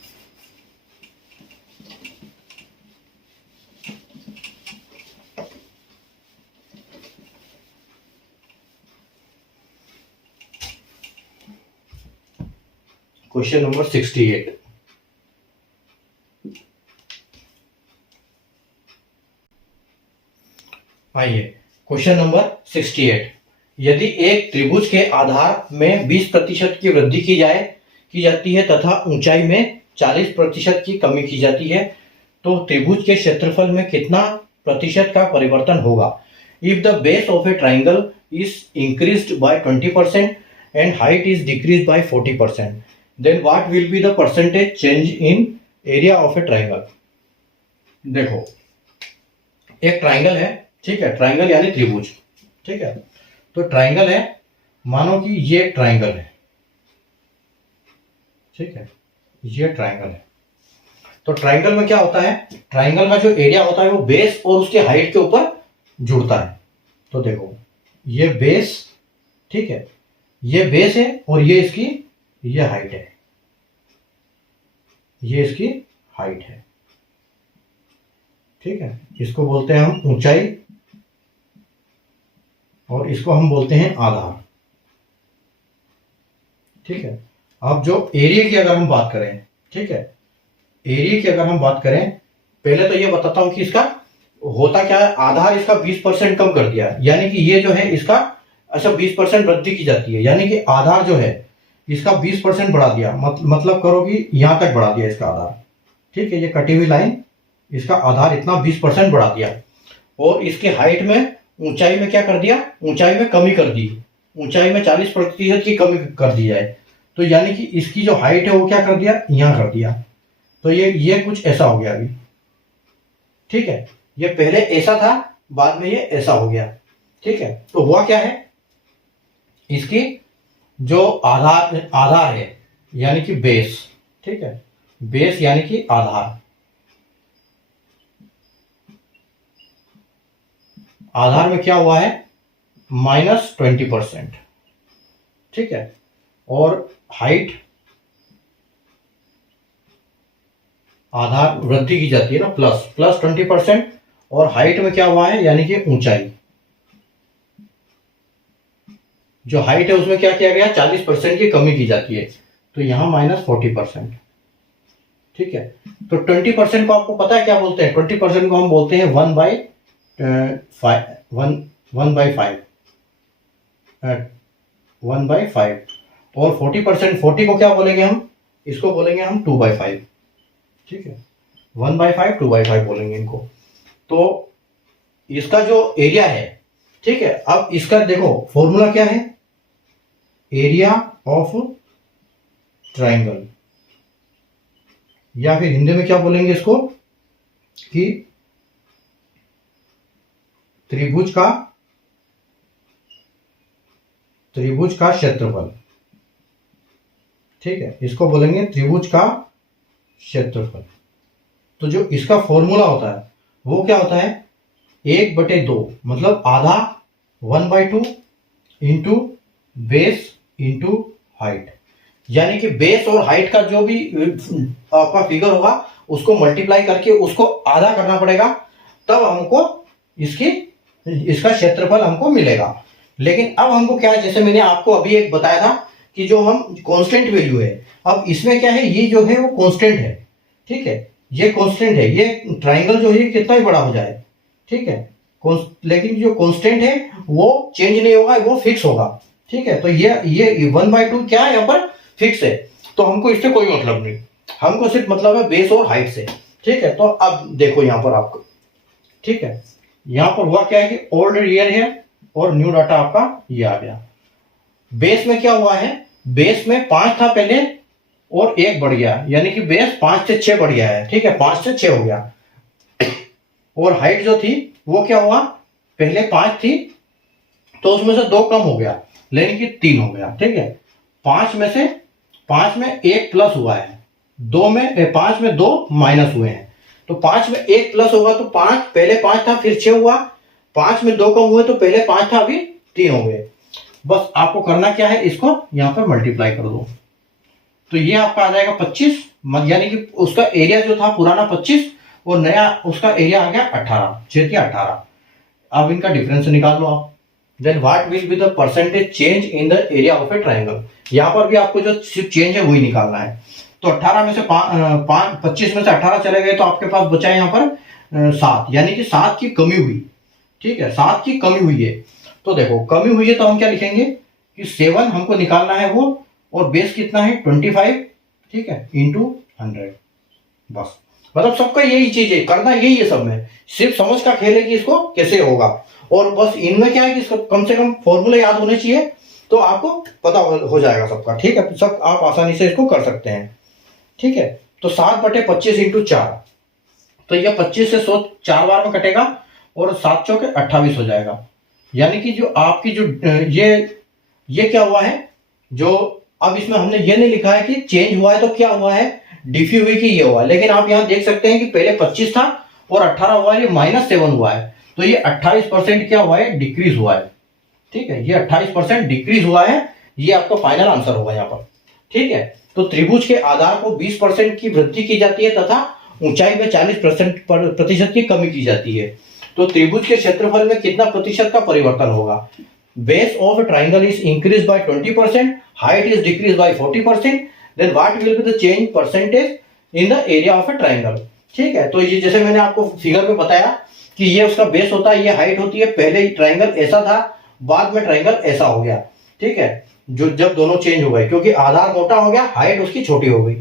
Question number 68। आइए क्वेश्चन नंबर 68। यदि एक त्रिभुज के आधार में 20% की वृद्धि की जाती है तथा ऊंचाई में 40% की कमी की जाती है, तो त्रिभुज के क्षेत्रफल में कितना प्रतिशत का परिवर्तन होगा? If the base of a triangle is increased by 20% and height is decreased by 40%, then what will be the percentage change in area of a triangle? देखो एक ट्राइंगल है, ठीक है, ट्राइंगल यानी त्रिभुज। ठीक है, तो ट्राइंगल है, मानो कि ये ट्राइंगल है। ठीक है, ये ट्राइंगल है। तो ट्राइंगल में क्या होता है? ट्राइंगल का जो एरिया होता है वो बेस और उसके हाइट के ऊपर जुड़ता है। तो देखो ये बेस, ठीक है, ये बेस है और ये इसकी ये हाइट है, ये इसकी हाइट है। ठीक है, इसको बोलते हैं हम ऊंचाई और इसको हम बोलते हैं आधार। ठीक है, अब जो एरिया की अगर हम बात करें, ठीक है, एरिया की अगर हम बात करें, पहले तो ये बताता हूं कि इसका होता क्या है। आधार इसका 20% कम कर दिया, यानी कि ये जो है इसका अच्छा 20% वृद्धि की जाती है, यानी कि आधार जो है इसका 20% बढ़ा दिया। मतलब करो कि यहां तक बढ़ा दिया इसका आधार। ठीक है, ये कटी हुई लाइन, इसका आधार इतना 20% बढ़ा दिया। और इसके हाइट में, ऊंचाई में क्या कर दिया? ऊंचाई में कमी कर दी, ऊंचाई में 40% की कमी कर दी जाए। तो यानी कि इसकी जो हाइट है वो क्या कर दिया? यहां कर दिया। तो ये कुछ ऐसा हो गया अभी। ठीक है, ये पहले ऐसा था, बाद में ये ऐसा हो गया। ठीक है, तो हुआ क्या है? इसकी जो आधार है यानी कि बेस, ठीक है, बेस यानी कि आधार, आधार में क्या हुआ है? -20%। ठीक है, और हाइट, आधार वृद्धि की जाती है ना, प्लस 20%, और हाइट में क्या हुआ है? यानी कि ऊंचाई, जो हाइट है उसमें क्या किया गया? 40% की कमी की जाती है, तो यहां -40%। ठीक है, तो 20% को आपको पता है क्या बोलते हैं? 20% को हम बोलते हैं 1/5, 1/5। और 40%, 40 को क्या बोलेंगे हम? इसको बोलेंगे हम 2/5। ठीक है, 1/5 2/5 बोलेंगे इनको। तो इसका जो एरिया है, ठीक है, अब इसका देखो फॉर्मूला क्या है? एरिया ऑफ ट्राइंगल, या फिर हिंदी में क्या बोलेंगे इसको कि त्रिभुज का क्षेत्रफल। ठीक है, इसको बोलेंगे त्रिभुज का क्षेत्रफल। तो जो इसका फॉर्मूला होता है वो क्या होता है? 1/2, मतलब आधा, 1/2 इंटू बेस इंटू हाइट। यानी कि बेस और हाइट का जो भी आपका फिगर होगा उसको मल्टीप्लाई करके उसको आधा करना पड़ेगा, तब हमको इसका क्षेत्रफल हमको मिलेगा। लेकिन अब हमको क्या है, जैसे मैंने आपको अभी एक बताया था कि जो हम कांस्टेंट वैल्यू है, अब इसमें क्या है, ये जो है वो कांस्टेंट है, ठीक है, ये कांस्टेंट है, ये ट्राइंगल जो है कितना ही बड़ा हो जाए, ठीक है, लेकिन जो कांस्टेंट है वो चेंज नहीं होगा, वो फिक्स होगा, ठीक है। तो ये 1/2 क्या है, यहाँ पर फिक्स है, तो हमको इससे कोई मतलब नहीं, हमको सिर्फ मतलब है बेस और हाइट से, ठीक है। तो अब देखो यहाँ पर आपको, ठीक है, यहाँ पर हुआ क्या है कि ओल्ड रियल है और न्यू डाटा आपका ये आ गया। बेस में क्या हुआ है, बेस में 5 था पहले और 1 बढ़ गया, यानी कि बेस 5 से 6 बढ़ गया है, ठीक है, 5 से 6 हो गया। और हाइट जो थी वो क्या हुआ, पहले 5 थी तो उसमें से 2 कम हो गया, यानी कि 3 हो गया, ठीक है। 5 में 1 प्लस हुआ है, 5 में 2 माइनस हुए हैं, तो 5 में 1 प्लस होगा तो 5, पहले 5 था फिर 6 हुआ, 5 में 2 कम हुए तो पहले 5 था अभी 3 हो गए। बस आपको करना क्या है, इसको यहां पर मल्टीप्लाई कर दो, तो ये आपका आ जाएगा 25, यानी कि उसका एरिया जो था पुराना 25 और नया उसका एरिया आ गया 18, क्षेत्र 18। अब इनका डिफरेंस निकाल लो आप। Then what will be the percentage change in the area of a triangle, यहां पर भी आपको जो सिर्फ चेंज है वही निकालना है। तो 18 में से 25 में से 18 चले गए तो आपके पास बचा है यहाँ पर 7, यानी कि 7 की कमी हुई, ठीक है, 7 की कमी हुई है। तो देखो कमी हुई है तो हम क्या लिखेंगे कि 7 हमको निकालना है वो, और बेस कितना है 25, ठीक है, इंटू 100, बस। मतलब सबका यही चीज है, करना यही है सब में, सिर्फ समझ का खेल है कि इसको कैसे होगा। और बस इनमें क्या है कि इसको कम से कम फॉर्मूला याद होने चाहिए, तो आपको पता हो जाएगा सबका, ठीक है, सब आप आसानी से इसको कर सकते हैं, ठीक है। तो 7/25 इंटू 4, तो ये 25 से 100 4 बार में कटेगा और 7 चौके 28 हो जाएगा, यानी कि जो आपकी जो ये क्या हुआ है, जो अब इसमें हमने ये नहीं लिखा है कि चेंज हुआ है तो क्या हुआ है, डिफी हुई कि ये हुआ है, लेकिन आप यहां देख सकते हैं कि पहले 25 था और 18 हुआ है, ये -7 हुआ है, तो ये 28% क्या हुआ है, डिक्रीज हुआ है, ठीक है, ये 28% डिक्रीज हुआ है, ये आपका फाइनल आंसर होगा यहाँ पर, ठीक है। तो त्रिभुज के आधार को 20% की वृद्धि की जाती है तथा ऊंचाई में 40% की कमी की जाती है। तो त्रिभुज के क्षेत्रफल में कितना प्रतिशत का परिवर्तन होगा, base of triangle is increase by 20%, height is decrease by 40%, then what will be the change percentage in the area of a triangle, ठीक है। तो ये जैसे मैंने आपको फिगर में बताया कि ये उसका बेस होता है, ये हाइट होती है, पहले ट्राइंगल ऐसा था बाद में ट्राइंगल ऐसा हो गया, ठीक है, जो जब दोनों चेंज हो गए क्योंकि आधार मोटा हो गया, हाइट उसकी छोटी हो गई,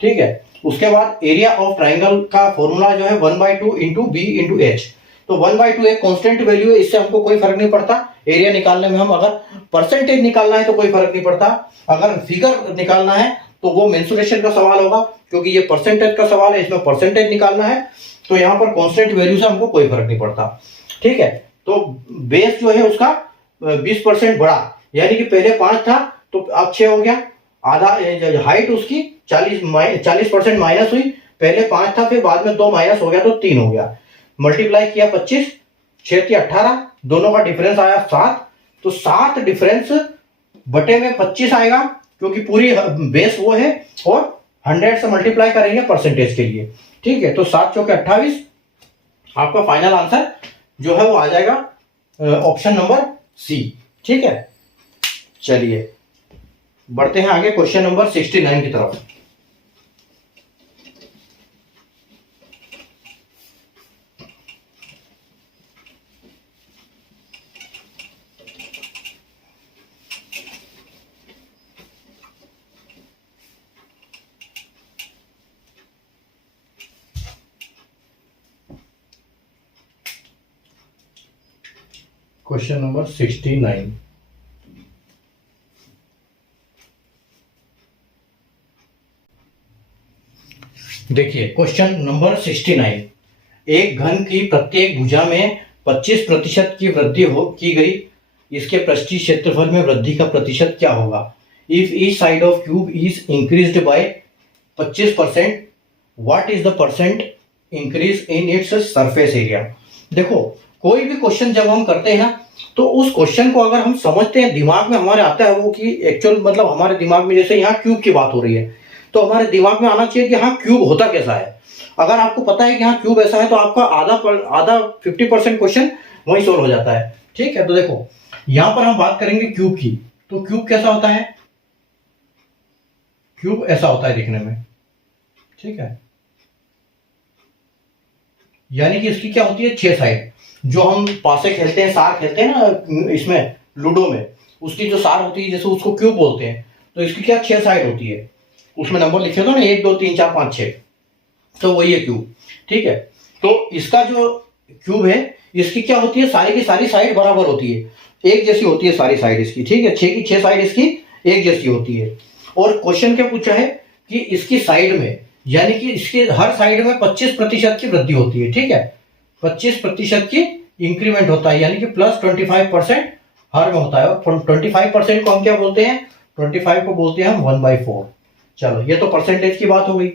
ठीक है। उसके बाद एरिया ऑफ ट्राइंगल का फॉर्मूला जो है 1/2 इंटू बी इंटू एच, तो 1/2 एक कांस्टेंट वैल्यू है, इससे हमको कोई फर्क नहीं पड़ता एरिया निकालने में। हम अगर परसेंटेज निकालना है तो कोई फर्क नहीं पड़ता, अगर फिगर निकालना है तो वो मेंसुरेशन का सवाल होगा, क्योंकि ये परसेंटेज का सवाल है, इसमें परसेंटेज निकालना है, तो यहाँ पर कांस्टेंट वैल्यू से हमको कोई फर्क नहीं पड़ता, ठीक है। तो बेस जो है उसका 20% बढ़ा, यानी कि पहले 5 था तो अब 6 हो गया, आधा हाइट उसकी 40% माइनस हुई, पहले 5 था फिर बाद में 2 माइनस हो गया तो 3 हो गया, मल्टीप्लाई किया 25, 6 × 18, दोनों का डिफरेंस आया 7, तो 7 डिफरेंस बटे में 25 आएगा, क्योंकि पूरी बेस वो है, और 100 से मल्टीप्लाई करेंगे परसेंटेज के लिए, ठीक है। तो 7 चौके 28, आपका फाइनल आंसर जो है वो आ जाएगा ऑप्शन नंबर सी, ठीक है। चलिए बढ़ते हैं आगे क्वेश्चन नंबर 69 की तरफ। क्वेश्चन नंबर 69, देखिए क्वेश्चन नंबर 69, एक घन की प्रत्येक भुजा में 25% की वृद्धि की गई, इसके पृष्ठीय क्षेत्रफल में वृद्धि का प्रतिशत क्या होगा। If each side of cube is increased bye 25%, what is the percent increase in its surface area. देखो कोई भी क्वेश्चन जब हम करते हैं ना, तो उस क्वेश्चन को अगर हम समझते हैं, दिमाग में हमारे आता है वो कि एक्चुअल मतलब हमारे दिमाग में जैसे यहाँ क्यूब की बात हो रही है, तो हमारे दिमाग में आना चाहिए कि हाँ क्यूब होता कैसा है। अगर आपको पता है कि हाँ क्यूब ऐसा है तो आपका आधा 50% क्वेश्चन वही सोल्व हो जाता है, ठीक है। तो देखो यहाँ पर हम बात करेंगे क्यूब की, तो क्यूब कैसा होता है, क्यूब ऐसा होता है दिखने में, ठीक है। यानी कि इसकी क्या होती है, 6 साइड। जो हम पासे खेलते हैं, सार खेलते हैं ना इसमें लूडो में, उसकी जो सार होती है जैसे उसको क्यूब बोलते हैं, तो इसकी क्या 6 साइड होती है। उसमें नंबर लिखे होते हैं ना 1 2 3 4 5 6, तो वही है क्यूब, ठीक है। तो इसका जो क्यूब है इसकी क्या होती है, सारी की सारी साइड बराबर होती है, एक जैसी होती है सारी साइड इसकी, ठीक है। 6 की 6 साइड इसकी एक जैसी होती है। और क्वेश्चन क्या पूछा है कि इसकी साइड में, यानी कि इसके हर साइड में 25% की वृद्धि होती है, ठीक है। 25% की इंक्रीमेंट होता है, यानी कि प्लस 25% हर में होता है। और 25% को हम क्या बोलते हैं, 25 को बोलते हैं हम 1/4। चलो ये तो परसेंटेज की बात हो गई।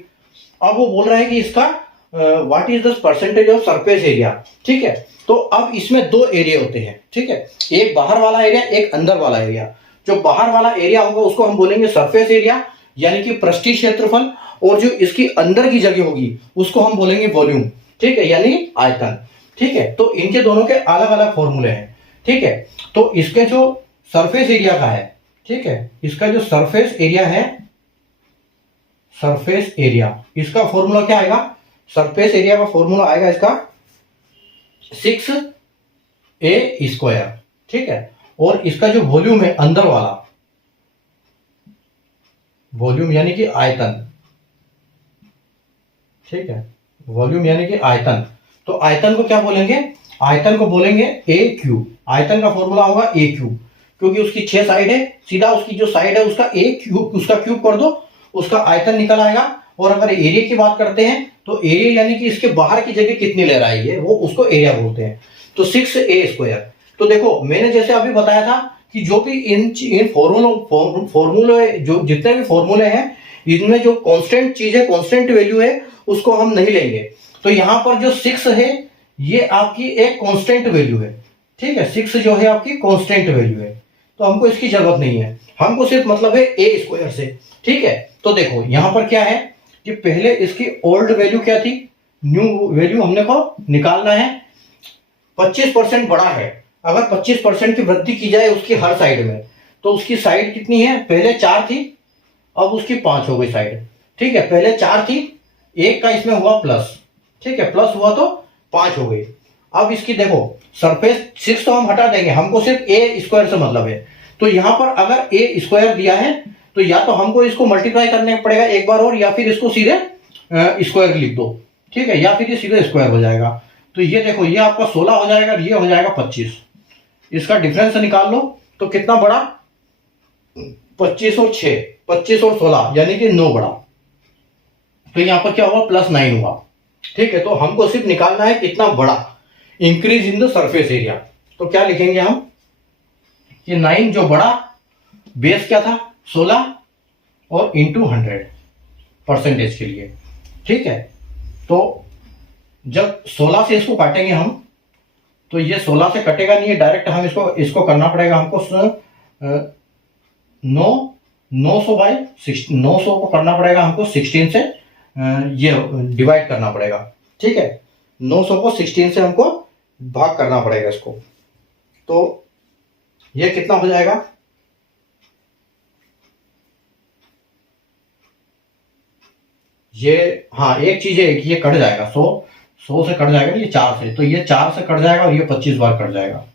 अब वो बोल रहा है कि इसका what is the percentage of surface area, ठीक है। तो अब इसमें 2 एरिया होते हैं, ठीक है। एक बाहर वाला एरिया, एक अंदर वाला एरिया। जो बाहर वाला एरिया होगा उसको हम बोलेंगे सरफेस एरिया, यानी कि पृष्ठीय क्षेत्रफल। और जो इसकी अंदर की जगह होगी उसको हम बोलेंगे वॉल्यूम, ठीक है, यानी आयतन, ठीक है। तो इनके दोनों के अलग अलग फॉर्मूले हैं, ठीक है। तो इसके जो सरफेस एरिया का है, ठीक है, इसका जो सरफेस एरिया है, सरफेस एरिया, इसका फॉर्मूला क्या आएगा, सरफेस एरिया का फॉर्मूला आएगा इसका 6a², ठीक है। और इसका जो वॉल्यूम है, अंदर वाला वॉल्यूम यानी कि आयतन, ठीक है, वॉल्यूम यानी कि आयतन। तो आयतन को क्या बोलेंगे, आयतन को बोलेंगे a³। आयतन का फॉर्मूला होगा a³, क्योंकि उसकी 6 साइड है, सीधा उसकी जो साइड है उसका a³, उसका क्यूब कर दो, उसका आयतन निकल आएगा। और अगर एरिया की बात करते हैं तो एरिया यानी कि इसके बाहर की जगह कितनी ले रहा है ये, वो उसको एरिया बोलते हैं। तो 6a²। तो देखो मैंने जैसे अभी बताया था कि जो भी इन फॉर्मूले जो जितने भी फॉर्मूले हैं, इनमें जो कांस्टेंट चीज है, कांस्टेंट वैल्यू है, उसको हम नहीं लेंगे। तो यहां पर जो 6 है ये आपकी एक कांस्टेंट वैल्यू है, ठीक है। 6 जो है आपकी कांस्टेंट वैल्यू है, तो हमको इसकी जरूरत नहीं है, हमको सिर्फ मतलब है a² से, ठीक है। तो देखो यहां पर क्या है कि पहले इसकी ओल्ड वैल्यू क्या थी, न्यू वैल्यू हमने को निकालना है। 25% बड़ा है, अगर 25% की वृद्धि की जाए उसकी हर साइड में, तो उसकी साइड कितनी है, पहले 4 थी, अब उसकी 5 हो गई साइड, ठीक है। पहले 4 थी, एक का इसमें हुआ प्लस, ठीक है, प्लस हुआ तो 5 हो गई। अब इसकी देखो सरफेस 6 तो हम हटा देंगे, हमको सिर्फ a² से मतलब है। तो यहां पर अगर a² दिया है तो या तो हमको इसको मल्टीप्लाई करने पड़ेगा एक बार और, या फिर इसको सीधे स्क्वायर लिख दो, ठीक है, या फिर ये सीधे स्क्वायर हो जाएगा। तो ये देखो ये आपका 16 हो जाएगा, ये हो जाएगा 25। इसका डिफरेंस निकाल लो तो कितना बड़ा, 25 और 6, 25 और 16 यानी कि 9 बड़ा। तो यहां पर क्या हुआ, +9 हुआ, ठीक है। तो हमको सिर्फ निकालना है कितना बड़ा, increase in the surface area. तो क्या लिखेंगे हम कि 9 जो बड़ा, बेस क्या था 16 और इंटू 100 परसेंटेज के लिए, ठीक है। तो जब 16 से इसको काटेंगे हम, तो ये 16 से कटेगा नहीं है, डायरेक्ट हम इसको करना पड़ेगा हमको 900 को करना पड़ेगा हमको 16 से, ये डिवाइड करना पड़ेगा, ठीक है। 900 को 16 से हमको भाग करना पड़ेगा इसको। तो ये कितना हो जाएगा, ये हाँ एक चीज है कि ये कट जाएगा, 100 से कट जाएगा, ये 4 से, तो ये 4 से कट जाएगा और ये 25 बार कट जाएगा,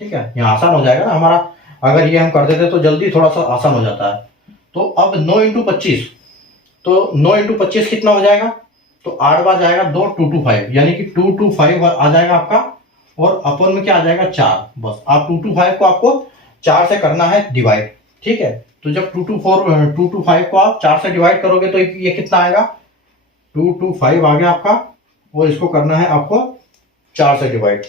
ठीक है। यहाँ आसान हो जाएगा ना हमारा, अगर ये हम कर देते तो जल्दी थोड़ा सा आसान हो जाता है। तो अब 9 × 25, तो 9 × 25 कितना हो जाएगा, तो 8 बार जाएगा, 2 225, यानी कि 225 आ जाएगा आपका, और अपन में क्या आ जाएगा 4। बस आप 225 को आपको 4 से करना है डिवाइड, ठीक है। तो जब 225 को आप 4 से डिवाइड करोगे तो ये कितना आएगा, 225 आ गया आपका, और इसको करना है आपको 4 से डिवाइड,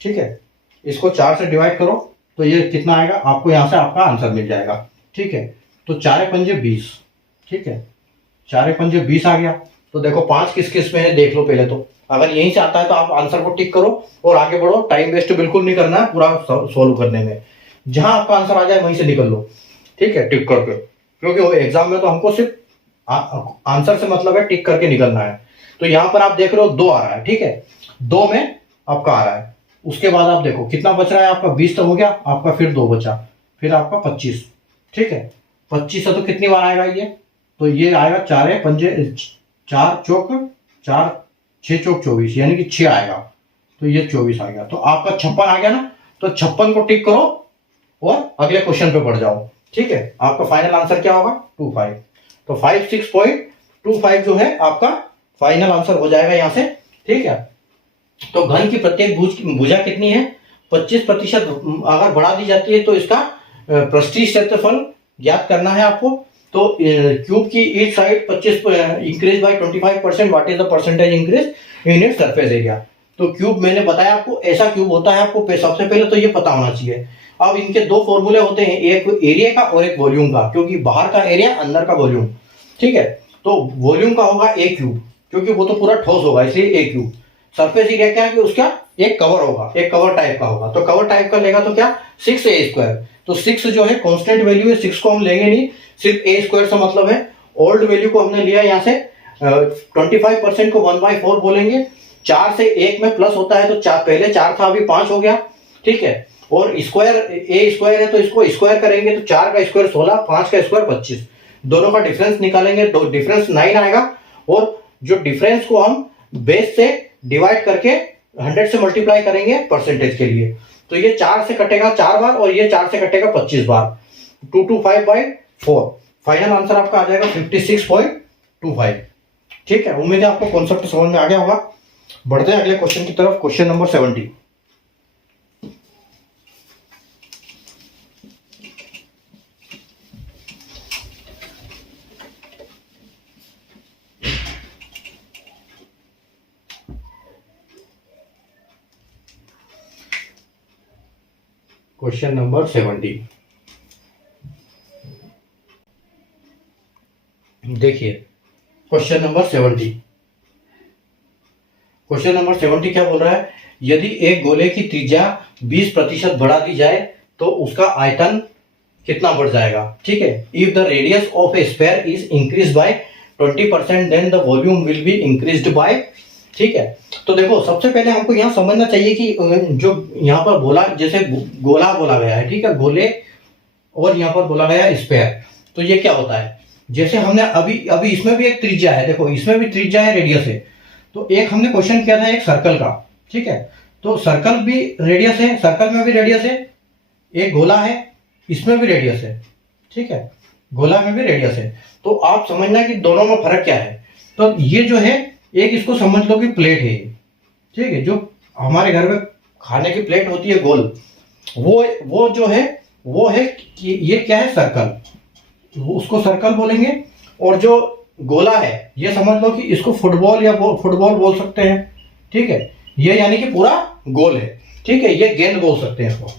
ठीक है। इसको 4 से डिवाइड करो तो ये कितना आएगा, आपको यहाँ से आपका आंसर मिल जाएगा, ठीक है। तो 4 × 5 = 20, ठीक है, 4 × 5 = 20 आ गया। तो देखो 5 किस किस में है देख लो पहले, तो अगर यहीं से आता है तो आप आंसर को टिक करो और आगे बढ़ो, टाइम वेस्ट बिल्कुल नहीं करना है पूरा सोल्व करने में। जहां आपका आंसर आ जाए वहीं से निकल लो, ठीक है, टिक करके, क्योंकि वो एग्जाम में तो हमको सिर्फ आंसर से मतलब है टिक करके निकलना है। तो यहां पर आप देख रहे हो 2 आ रहा है, ठीक है, 2 में आपका आ रहा है। उसके बाद आप देखो कितना बच रहा है आपका, 20 तो हो गया आपका, फिर 2 बचा, फिर आपका 25, ठीक है। 25 से तो कितनी बार आएगा ये, तो ये आएगा 4 है पंजे 4 चौक 4 6 चौक 24 यानी कि 6 आएगा, तो ये 24 आ गया। तो आपका 56 आ गया ना, तो 56 को टिक करो और अगले क्वेश्चन पे बढ़ जाओ। ठीक है, आपका फाइनल आंसर क्या होगा 25। तो 56.25 जो है आपका फाइनल आंसर हो जाएगा यहाँ से। ठीक है, तो घन की प्रत्येक भुजा कितनी है 25% अगर बढ़ा दी जाती है तो इसका पृष्ठीय क्षेत्रफल ज्ञात करना है आपको। तो क्यूब की each side 25 increase by 25%, what is the percentage increase in its surface area. तो क्यूब मैंने बताया आपको ऐसा क्यूब होता है, आपको सबसे पहले तो ये पता होना चाहिए। अब इनके दो फॉर्मूले होते हैं, एक एरिया का और एक वॉल्यूम का, क्योंकि बाहर का एरिया अंदर का वॉल्यूम। ठीक है, तो वॉल्यूम का होगा ए क्यूब, क्योंकि वो तो पूरा ठोस होगा इसलिए ए क्यूब। सरफेस एरिया क्या है कि उसका एक कवर होगा, एक कवर टाइप का होगा, तो कवर टाइप का लेगा तो क्या 6a²। तो 6 जो है कांस्टेंट वैल्यू है, 6 को हम लेंगे नहीं, सिर्फ a² से मतलब है। ओल्ड वैल्यू को हमने लिया यहाँ से 25% को 1/4 बोलेंगे। 4 से 1 में प्लस होता है, तो 4 पहले 4 था अभी 5 हो गया। ठीक है, और स्क्वायर a² है तो इसको स्क्वायर करेंगे तो 4 का स्क्वायर 16, 5 का स्क्वायर 25, दोनों का डिफरेंस निकालेंगे तो डिफरेंस 9 आएगा। और जो डिफरेंस को हम बेस से डिवाइड करके 100 से मल्टीप्लाई करेंगे परसेंटेज के लिए, तो ये 4 से कटेगा 4 बार और ये 4 से कटेगा 25 बार, 225/4। फाइनल आंसर आपका आ जाएगा 56.25। ठीक है, उम्मीद है आपको कॉन्सेप्ट समझ में आ गया होगा। बढ़ते हैं अगले क्वेश्चन की तरफ, क्वेश्चन नंबर 70। क्वेश्चन नंबर 70 देखिए, क्वेश्चन नंबर 70। क्वेश्चन नंबर 70 क्या बोल रहा है, यदि एक गोले की त्रिज्या 20% बढ़ा दी जाए तो उसका आयतन कितना बढ़ जाएगा। ठीक है, if the radius of a sphere is increase by 20% then the volume will be increased by. ठीक है, तो देखो सबसे पहले हमको यहाँ समझना चाहिए कि जो यहाँ पर बोला, जैसे गोला बोला गया है, ठीक है, गोले, और यहाँ पर बोला गया स्फीयर, तो ये क्या होता है, जैसे हमने अभी इसमें भी एक त्रिज्या है, देखो इसमें भी त्रिज्या है, रेडियस है। तो एक हमने क्वेश्चन किया था एक सर्कल का। ठीक है, तो सर्कल भी रेडियस है, सर्कल में भी रेडियस है, एक गोला है इसमें भी रेडियस है। ठीक है, गोला में भी रेडियस है। तो आप समझना कि दोनों में फर्क क्या है। तो ये जो है, एक इसको समझ लो कि प्लेट है, ठीक है, जो हमारे घर में खाने की प्लेट होती है गोल, वो जो है वो है कि ये क्या है सर्कल, उसको सर्कल बोलेंगे। और जो गोला है ये समझ लो कि इसको फुटबॉल या फुटबॉल बोल सकते हैं। ठीक है, ये यानी कि पूरा गोल है। ठीक है, ये गेंद बोल सकते हैं इसको।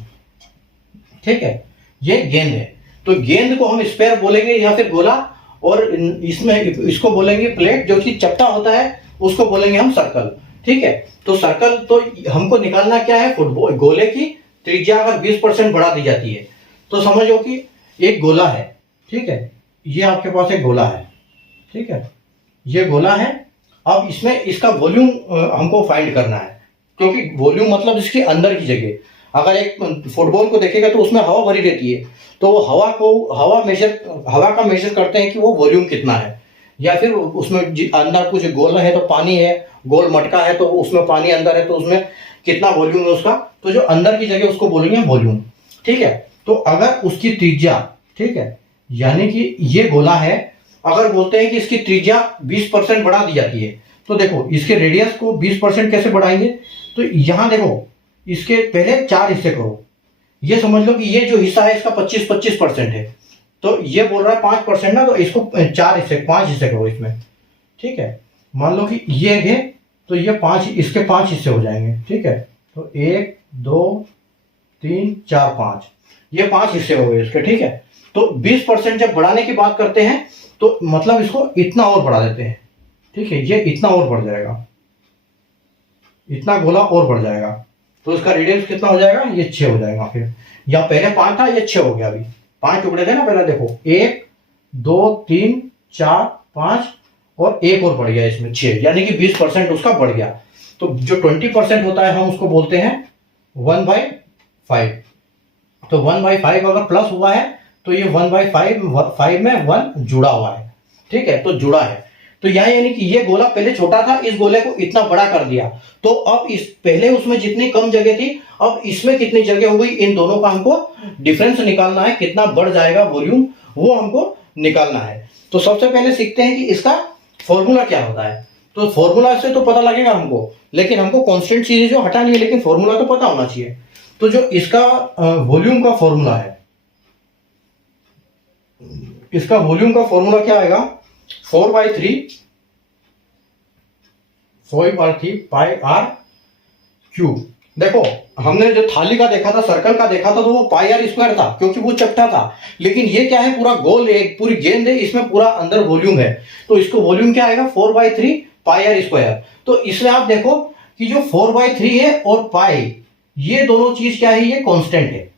ठीक है, ये गेंद है, तो गेंद को हम स्फीयर बोलेंगे या फिर गोला, और इसमें इसको बोलेंगे प्लेट, जो कि चपटा होता है उसको बोलेंगे हम सर्कल। ठीक है, तो सर्कल, तो हमको निकालना क्या है, फुटबॉल गोले की त्रिज्या अगर 20% बढ़ा दी जाती है तो समझो कि एक गोला है। ठीक है, ये आपके पास एक गोला है। ठीक है, ये गोला है। अब इसमें इसका वॉल्यूम हमको फाइंड करना है, क्योंकि वॉल्यूम मतलब इसके अंदर की जगह। अगर एक फुटबॉल को देखेगा तो उसमें हवा भरी रहती है, तो वो हवा का मेजर करते हैं कि वो वॉल्यूम कितना है। या फिर उसमें अंदर कुछ गोल है तो पानी है, गोल मटका है तो उसमें पानी अंदर है, तो उसमें कितना वॉल्यूम है उसका, तो जो अंदर की जगह उसको बोलेंगे वॉल्यूम। ठीक है, तो अगर उसकी त्रिज्या, ठीक है, यानी कि ये गोला है, अगर बोलते हैं कि इसकी त्रिज्या 20% बढ़ा दी जाती है, तो देखो इसके रेडियस को 20% कैसे बढ़ाएंगे। तो यहां देखो, इसके पहले 4 हिस्से करो, ये समझ लो कि ये जो हिस्सा है इसका 25% है, तो ये बोल रहा है 5% ना, तो इसको 5 हिस्से करो इसमें। ठीक है, मान लो कि ये है, तो ये 5, इसके 5 हिस्से हो जाएंगे। ठीक है, तो 1 2 3 4 5, ये 5 हिस्से हो गए इसके। ठीक है, तो 20% जब बढ़ाने की बात करते हैं तो मतलब इसको इतना और बढ़ा देते हैं। ठीक है, ये इतना और बढ़ जाएगा, इतना गोला और बढ़ जाएगा, तो इसका रेडियस कितना हो जाएगा, ये 6 हो जाएगा। फिर या पहले 5 था, ये 6 हो गया। अभी 5 टुकड़े थे ना पहले, देखो 1 2 3 4 5 और एक और बढ़ गया इसमें 6, यानी कि 20% उसका बढ़ गया। तो जो 20% होता है हम उसको बोलते हैं 1/5। तो 1/5 अगर प्लस हुआ है तो ये 1/5 में 1 जुड़ा हुआ है, ठीक है, तो जुड़ा है। तो यहाँ यानी कि ये गोला पहले छोटा था, इस गोले को इतना बड़ा कर दिया, तो अब इस पहले उसमें जितनी कम जगह थी अब इसमें कितनी जगह हो गई, इन दोनों का हमको डिफरेंस निकालना है, कितना बढ़ जाएगा वॉल्यूम वो हमको निकालना है। तो सबसे पहले सीखते हैं कि इसका फॉर्मूला क्या होता है। तो फॉर्मूला से तो पता लगेगा हमको, लेकिन हमको कांस्टेंट चीजें जो हटानी है, लेकिन फॉर्मूला तो पता होना चाहिए। तो जो इसका वॉल्यूम का फॉर्मूला है, इसका वॉल्यूम का फॉर्मूला क्या आएगा, 4/3 पाई आर क्यूब। देखो हमने जो थाली का देखा था, सर्कल का देखा था, तो वो पाई आर स्क्वायर था क्योंकि वो चपटा था। लेकिन ये क्या है, पूरा गोल है, पूरी गेंद है, इसमें पूरा अंदर वॉल्यूम है, तो इसको वॉल्यूम क्या आएगा, 4/3 पाई आर स्क्वायर। तो इसमें आप देखो कि जो 4/3 है और पाई, ये दोनों चीज क्या है, ये कांस्टेंट है।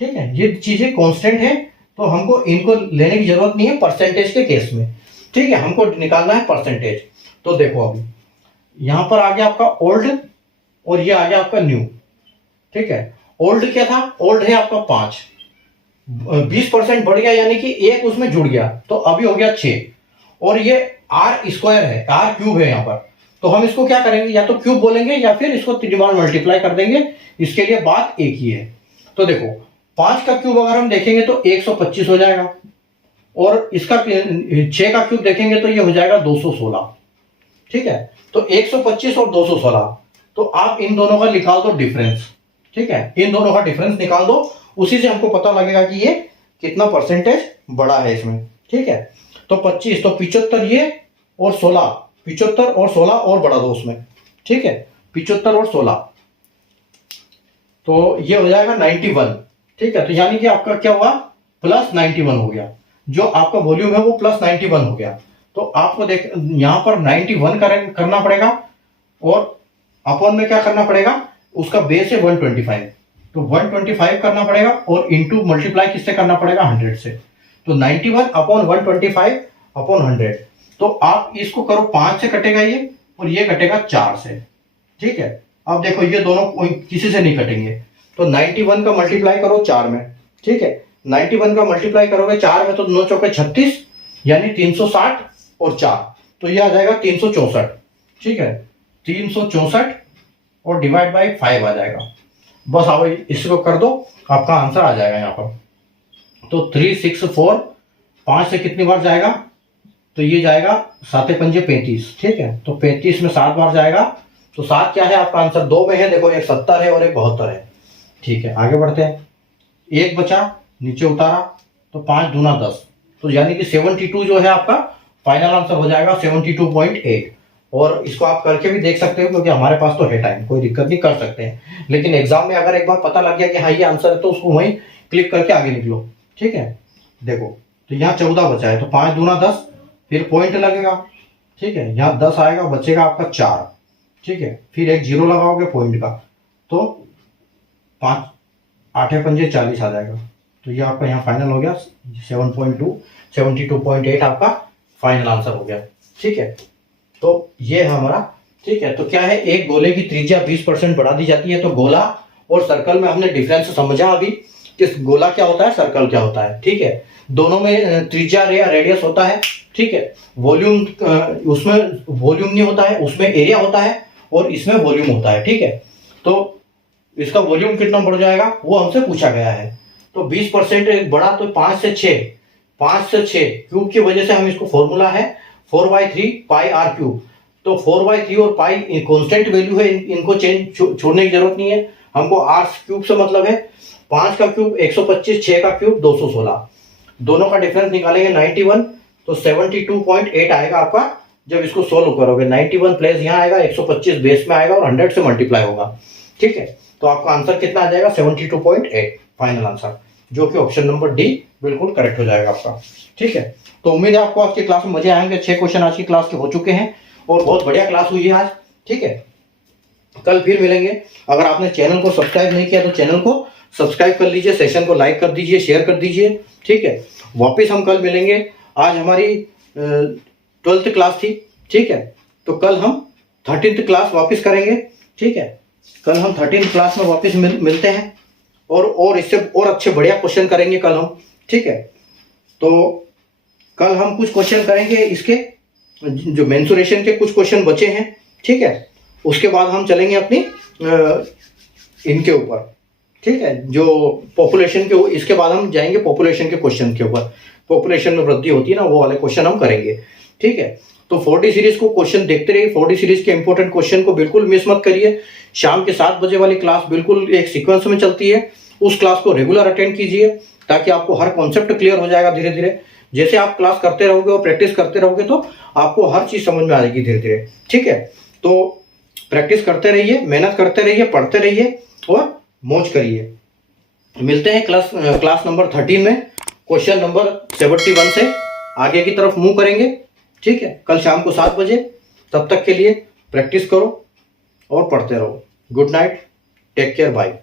ठीक है, ये चीजें कांस्टेंट है, तो हमको इनको लेने की जरूरत नहीं है परसेंटेज के केस में। ठीक है, हमको निकालना है परसेंटेज। तो देखो अभी यहां पर आ गया आपका ओल्ड और ये आ गया आपका न्यू। ठीक है, ओल्ड क्या था, ओल्ड है आपका 5, 20% बढ़ गया, यानी कि एक उसमें जुड़ गया, तो अभी हो गया 6। और ये आर स्क्वायर है, आर क्यूब है यहाँ पर, तो हम इसको क्या करेंगे, या तो क्यूब बोलेंगे या फिर इसको 3 बार मल्टीप्लाई कर देंगे, इसके लिए बात एक ही है। तो देखो 5 का क्यूब अगर हम देखेंगे तो 125 हो जाएगा, और इसका 6 का क्यूब देखेंगे तो ये हो जाएगा 216। ठीक है, तो 125 और 216, तो आप इन दोनों का निकाल दो डिफरेंस। ठीक है, इन दोनों का डिफरेंस निकाल दो, उसी से हमको पता लगेगा कि ये कितना परसेंटेज बड़ा है इसमें। ठीक है, तो 25, तो 75 ये और 16, 75 और 16 और बढ़ा दो उसमें। ठीक है, 75 और 16, तो ये हो जाएगा 91। ठीक है, तो यानी कि आपका क्या हुआ, +91 हो गया, जो आपका वॉल्यूम है वो +91 हो गया। तो आपको देख यहां पर 91 करना पड़ेगा, और अपॉन में क्या करना पड़ेगा, उसका बेस है 125, तो 125 करना पड़ेगा, और इंटू मल्टीप्लाई किससे करना पड़ेगा, 100 से। तो 91 अपॉन 125 अपॉन 100, तो आप इसको करो 5 से कटेगा ये, और ये कटेगा 4 से। ठीक है, अब देखो ये दोनों किसी से नहीं कटेंगे, तो 91 का मल्टीप्लाई करो 4 में। ठीक है, 91 का मल्टीप्लाई करोगे 4 में, तो 9 चौके 36, यानी 360 और 4, तो ये आ जाएगा 364। ठीक है, 364 और डिवाइड बाय 5 आ जाएगा। बस आप इसको कर दो, आपका आंसर आ जाएगा यहाँ पर। तो 364, 5 से कितनी बार जाएगा, तो ये जाएगा 7 पंजे 35। ठीक है, तो 35 में 7 बार जाएगा, तो 7 क्या है आपका आंसर, 2 में है, देखो एक 70 है और एक 72 है। ठीक है, आगे बढ़ते हैं, एक बचा नीचे उतारा, तो 5 दूना 10, तो यानी कि 72 जो है आपका फाइनल आंसर हो जाएगा 72.8। और इसको आप करके भी देख सकते हो, क्योंकि हमारे पास तो है टाइम, कोई दिक्कत नहीं, कर सकते हैं। लेकिन एग्जाम में अगर एक बार पता लग गया कि हाँ ये आंसर है, तो उसको वहीं क्लिक करके आगे निकलो। ठीक है, देखो तो यहाँ 14 बचा है, तो 5 दूना 10, फिर पॉइंट लगेगा। ठीक है, यहाँ 10 आएगा, बचेगा आपका 4। ठीक है, फिर एक 0 लगाओगे पॉइंट का, तो 5 8 पंजे 40 आ जाएगा, तो ये आपका यहाँ फाइनल हो गया 72.8 आपका फाइनल आंसर हो गया। ठीक है, तो ये है हमारा। ठीक है, तो क्या है, एक गोले की त्रिज्या 20% बढ़ा दी जाती है, तो गोला और सर्कल में हमने डिफरेंस समझा अभी कि गोला क्या होता है, सर्कल क्या होता है। ठीक है, दोनों में त्रिज्या रेडियस होता है। ठीक है, वॉल्यूम उसमें वॉल्यूम नहीं होता है, उसमें एरिया होता है, और इसमें वॉल्यूम होता है। ठीक है, तो इसका वॉल्यूम कितना बढ़ जाएगा वो हमसे पूछा गया है, तो 20% बढ़ा, तो 5 से 6 क्यूब की वजह से हम इसको फॉर्मूला है 4/3 पाई आर क्यूब। तो 4/3 और पाई कांस्टेंट वैल्यू है, इनको चेंज छोड़ने की जरूरत नहीं है, हमको आर क्यूब से मतलब है। 5 का क्यूब 125, 6 का क्यूब 216, दोनों का डिफरेंस निकालेंगे 91, तो 72.8 आएगा आपका जब इसको सोल्व करोगे। 91 प्लस यहाँ आएगा, 125 बेस में आएगा और 100 से मल्टीप्लाई होगा। ठीक है, तो आपका आंसर कितना आ जाएगा, 72.8 फाइनल आंसर, जो कि ऑप्शन नंबर डी बिल्कुल करेक्ट हो जाएगा आपका। ठीक है, तो उम्मीद है आपको आज की क्लास में मजे आएंगे। 6 क्वेश्चन आज की क्लास के हो चुके हैं, और बहुत बढ़िया क्लास हुई है आज। ठीक है, कल फिर मिलेंगे। अगर आपने चैनल को सब्सक्राइब नहीं किया तो चैनल को सब्सक्राइब कर लीजिए, सेशन को लाइक कर दीजिए, शेयर कर दीजिए। ठीक है, वापिस हम कल मिलेंगे। आज हमारी 12th क्लास थी। ठीक है, तो कल हम 13th क्लास वापिस करेंगे। ठीक है, कल हम 13th क्लास में वापस मिलते हैं, और इससे और अच्छे बढ़िया क्वेश्चन करेंगे कल हम। ठीक है, तो कल हम कुछ क्वेश्चन करेंगे इसके, जो मेंसुरेशन के कुछ क्वेश्चन बचे हैं, ठीक है। उसके बाद हम चलेंगे अपनी इनके ऊपर, ठीक है, जो पॉपुलेशन के, इसके बाद हम जाएंगे पॉपुलेशन के क्वेश्चन के ऊपर। पॉपुलेशन में वृद्धि होती है ना, वो वाले क्वेश्चन हम करेंगे, ठीक है। तो 4D सीरीज को क्वेश्चन देखते रहिए। 4D सीरीज के इंपॉर्टेंट क्वेश्चन को बिल्कुल मिस मत करिए। शाम के 7 बजे वाली क्लास बिल्कुल एक सीक्वेंस में चलती है, उस क्लास को रेगुलर अटेंड कीजिए, ताकि आपको हर कॉन्सेप्ट क्लियर हो जाएगा धीरे धीरे। जैसे आप क्लास करते रहोगे और प्रैक्टिस करते रहोगे तो आपको हर चीज समझ में आ जाएगी धीरे धीरे, ठीक है। तो प्रैक्टिस करते रहिए, मेहनत करते रहिए, पढ़ते रहिए और मौज करिए। मिलते हैं क्लास नंबर 13 में, क्वेश्चन नंबर 71 से आगे की तरफ मूव करेंगे, ठीक है। कल शाम को 7 बजे। तब तक के लिए प्रैक्टिस करो और पढ़ते रहो। Good night, take care, bye.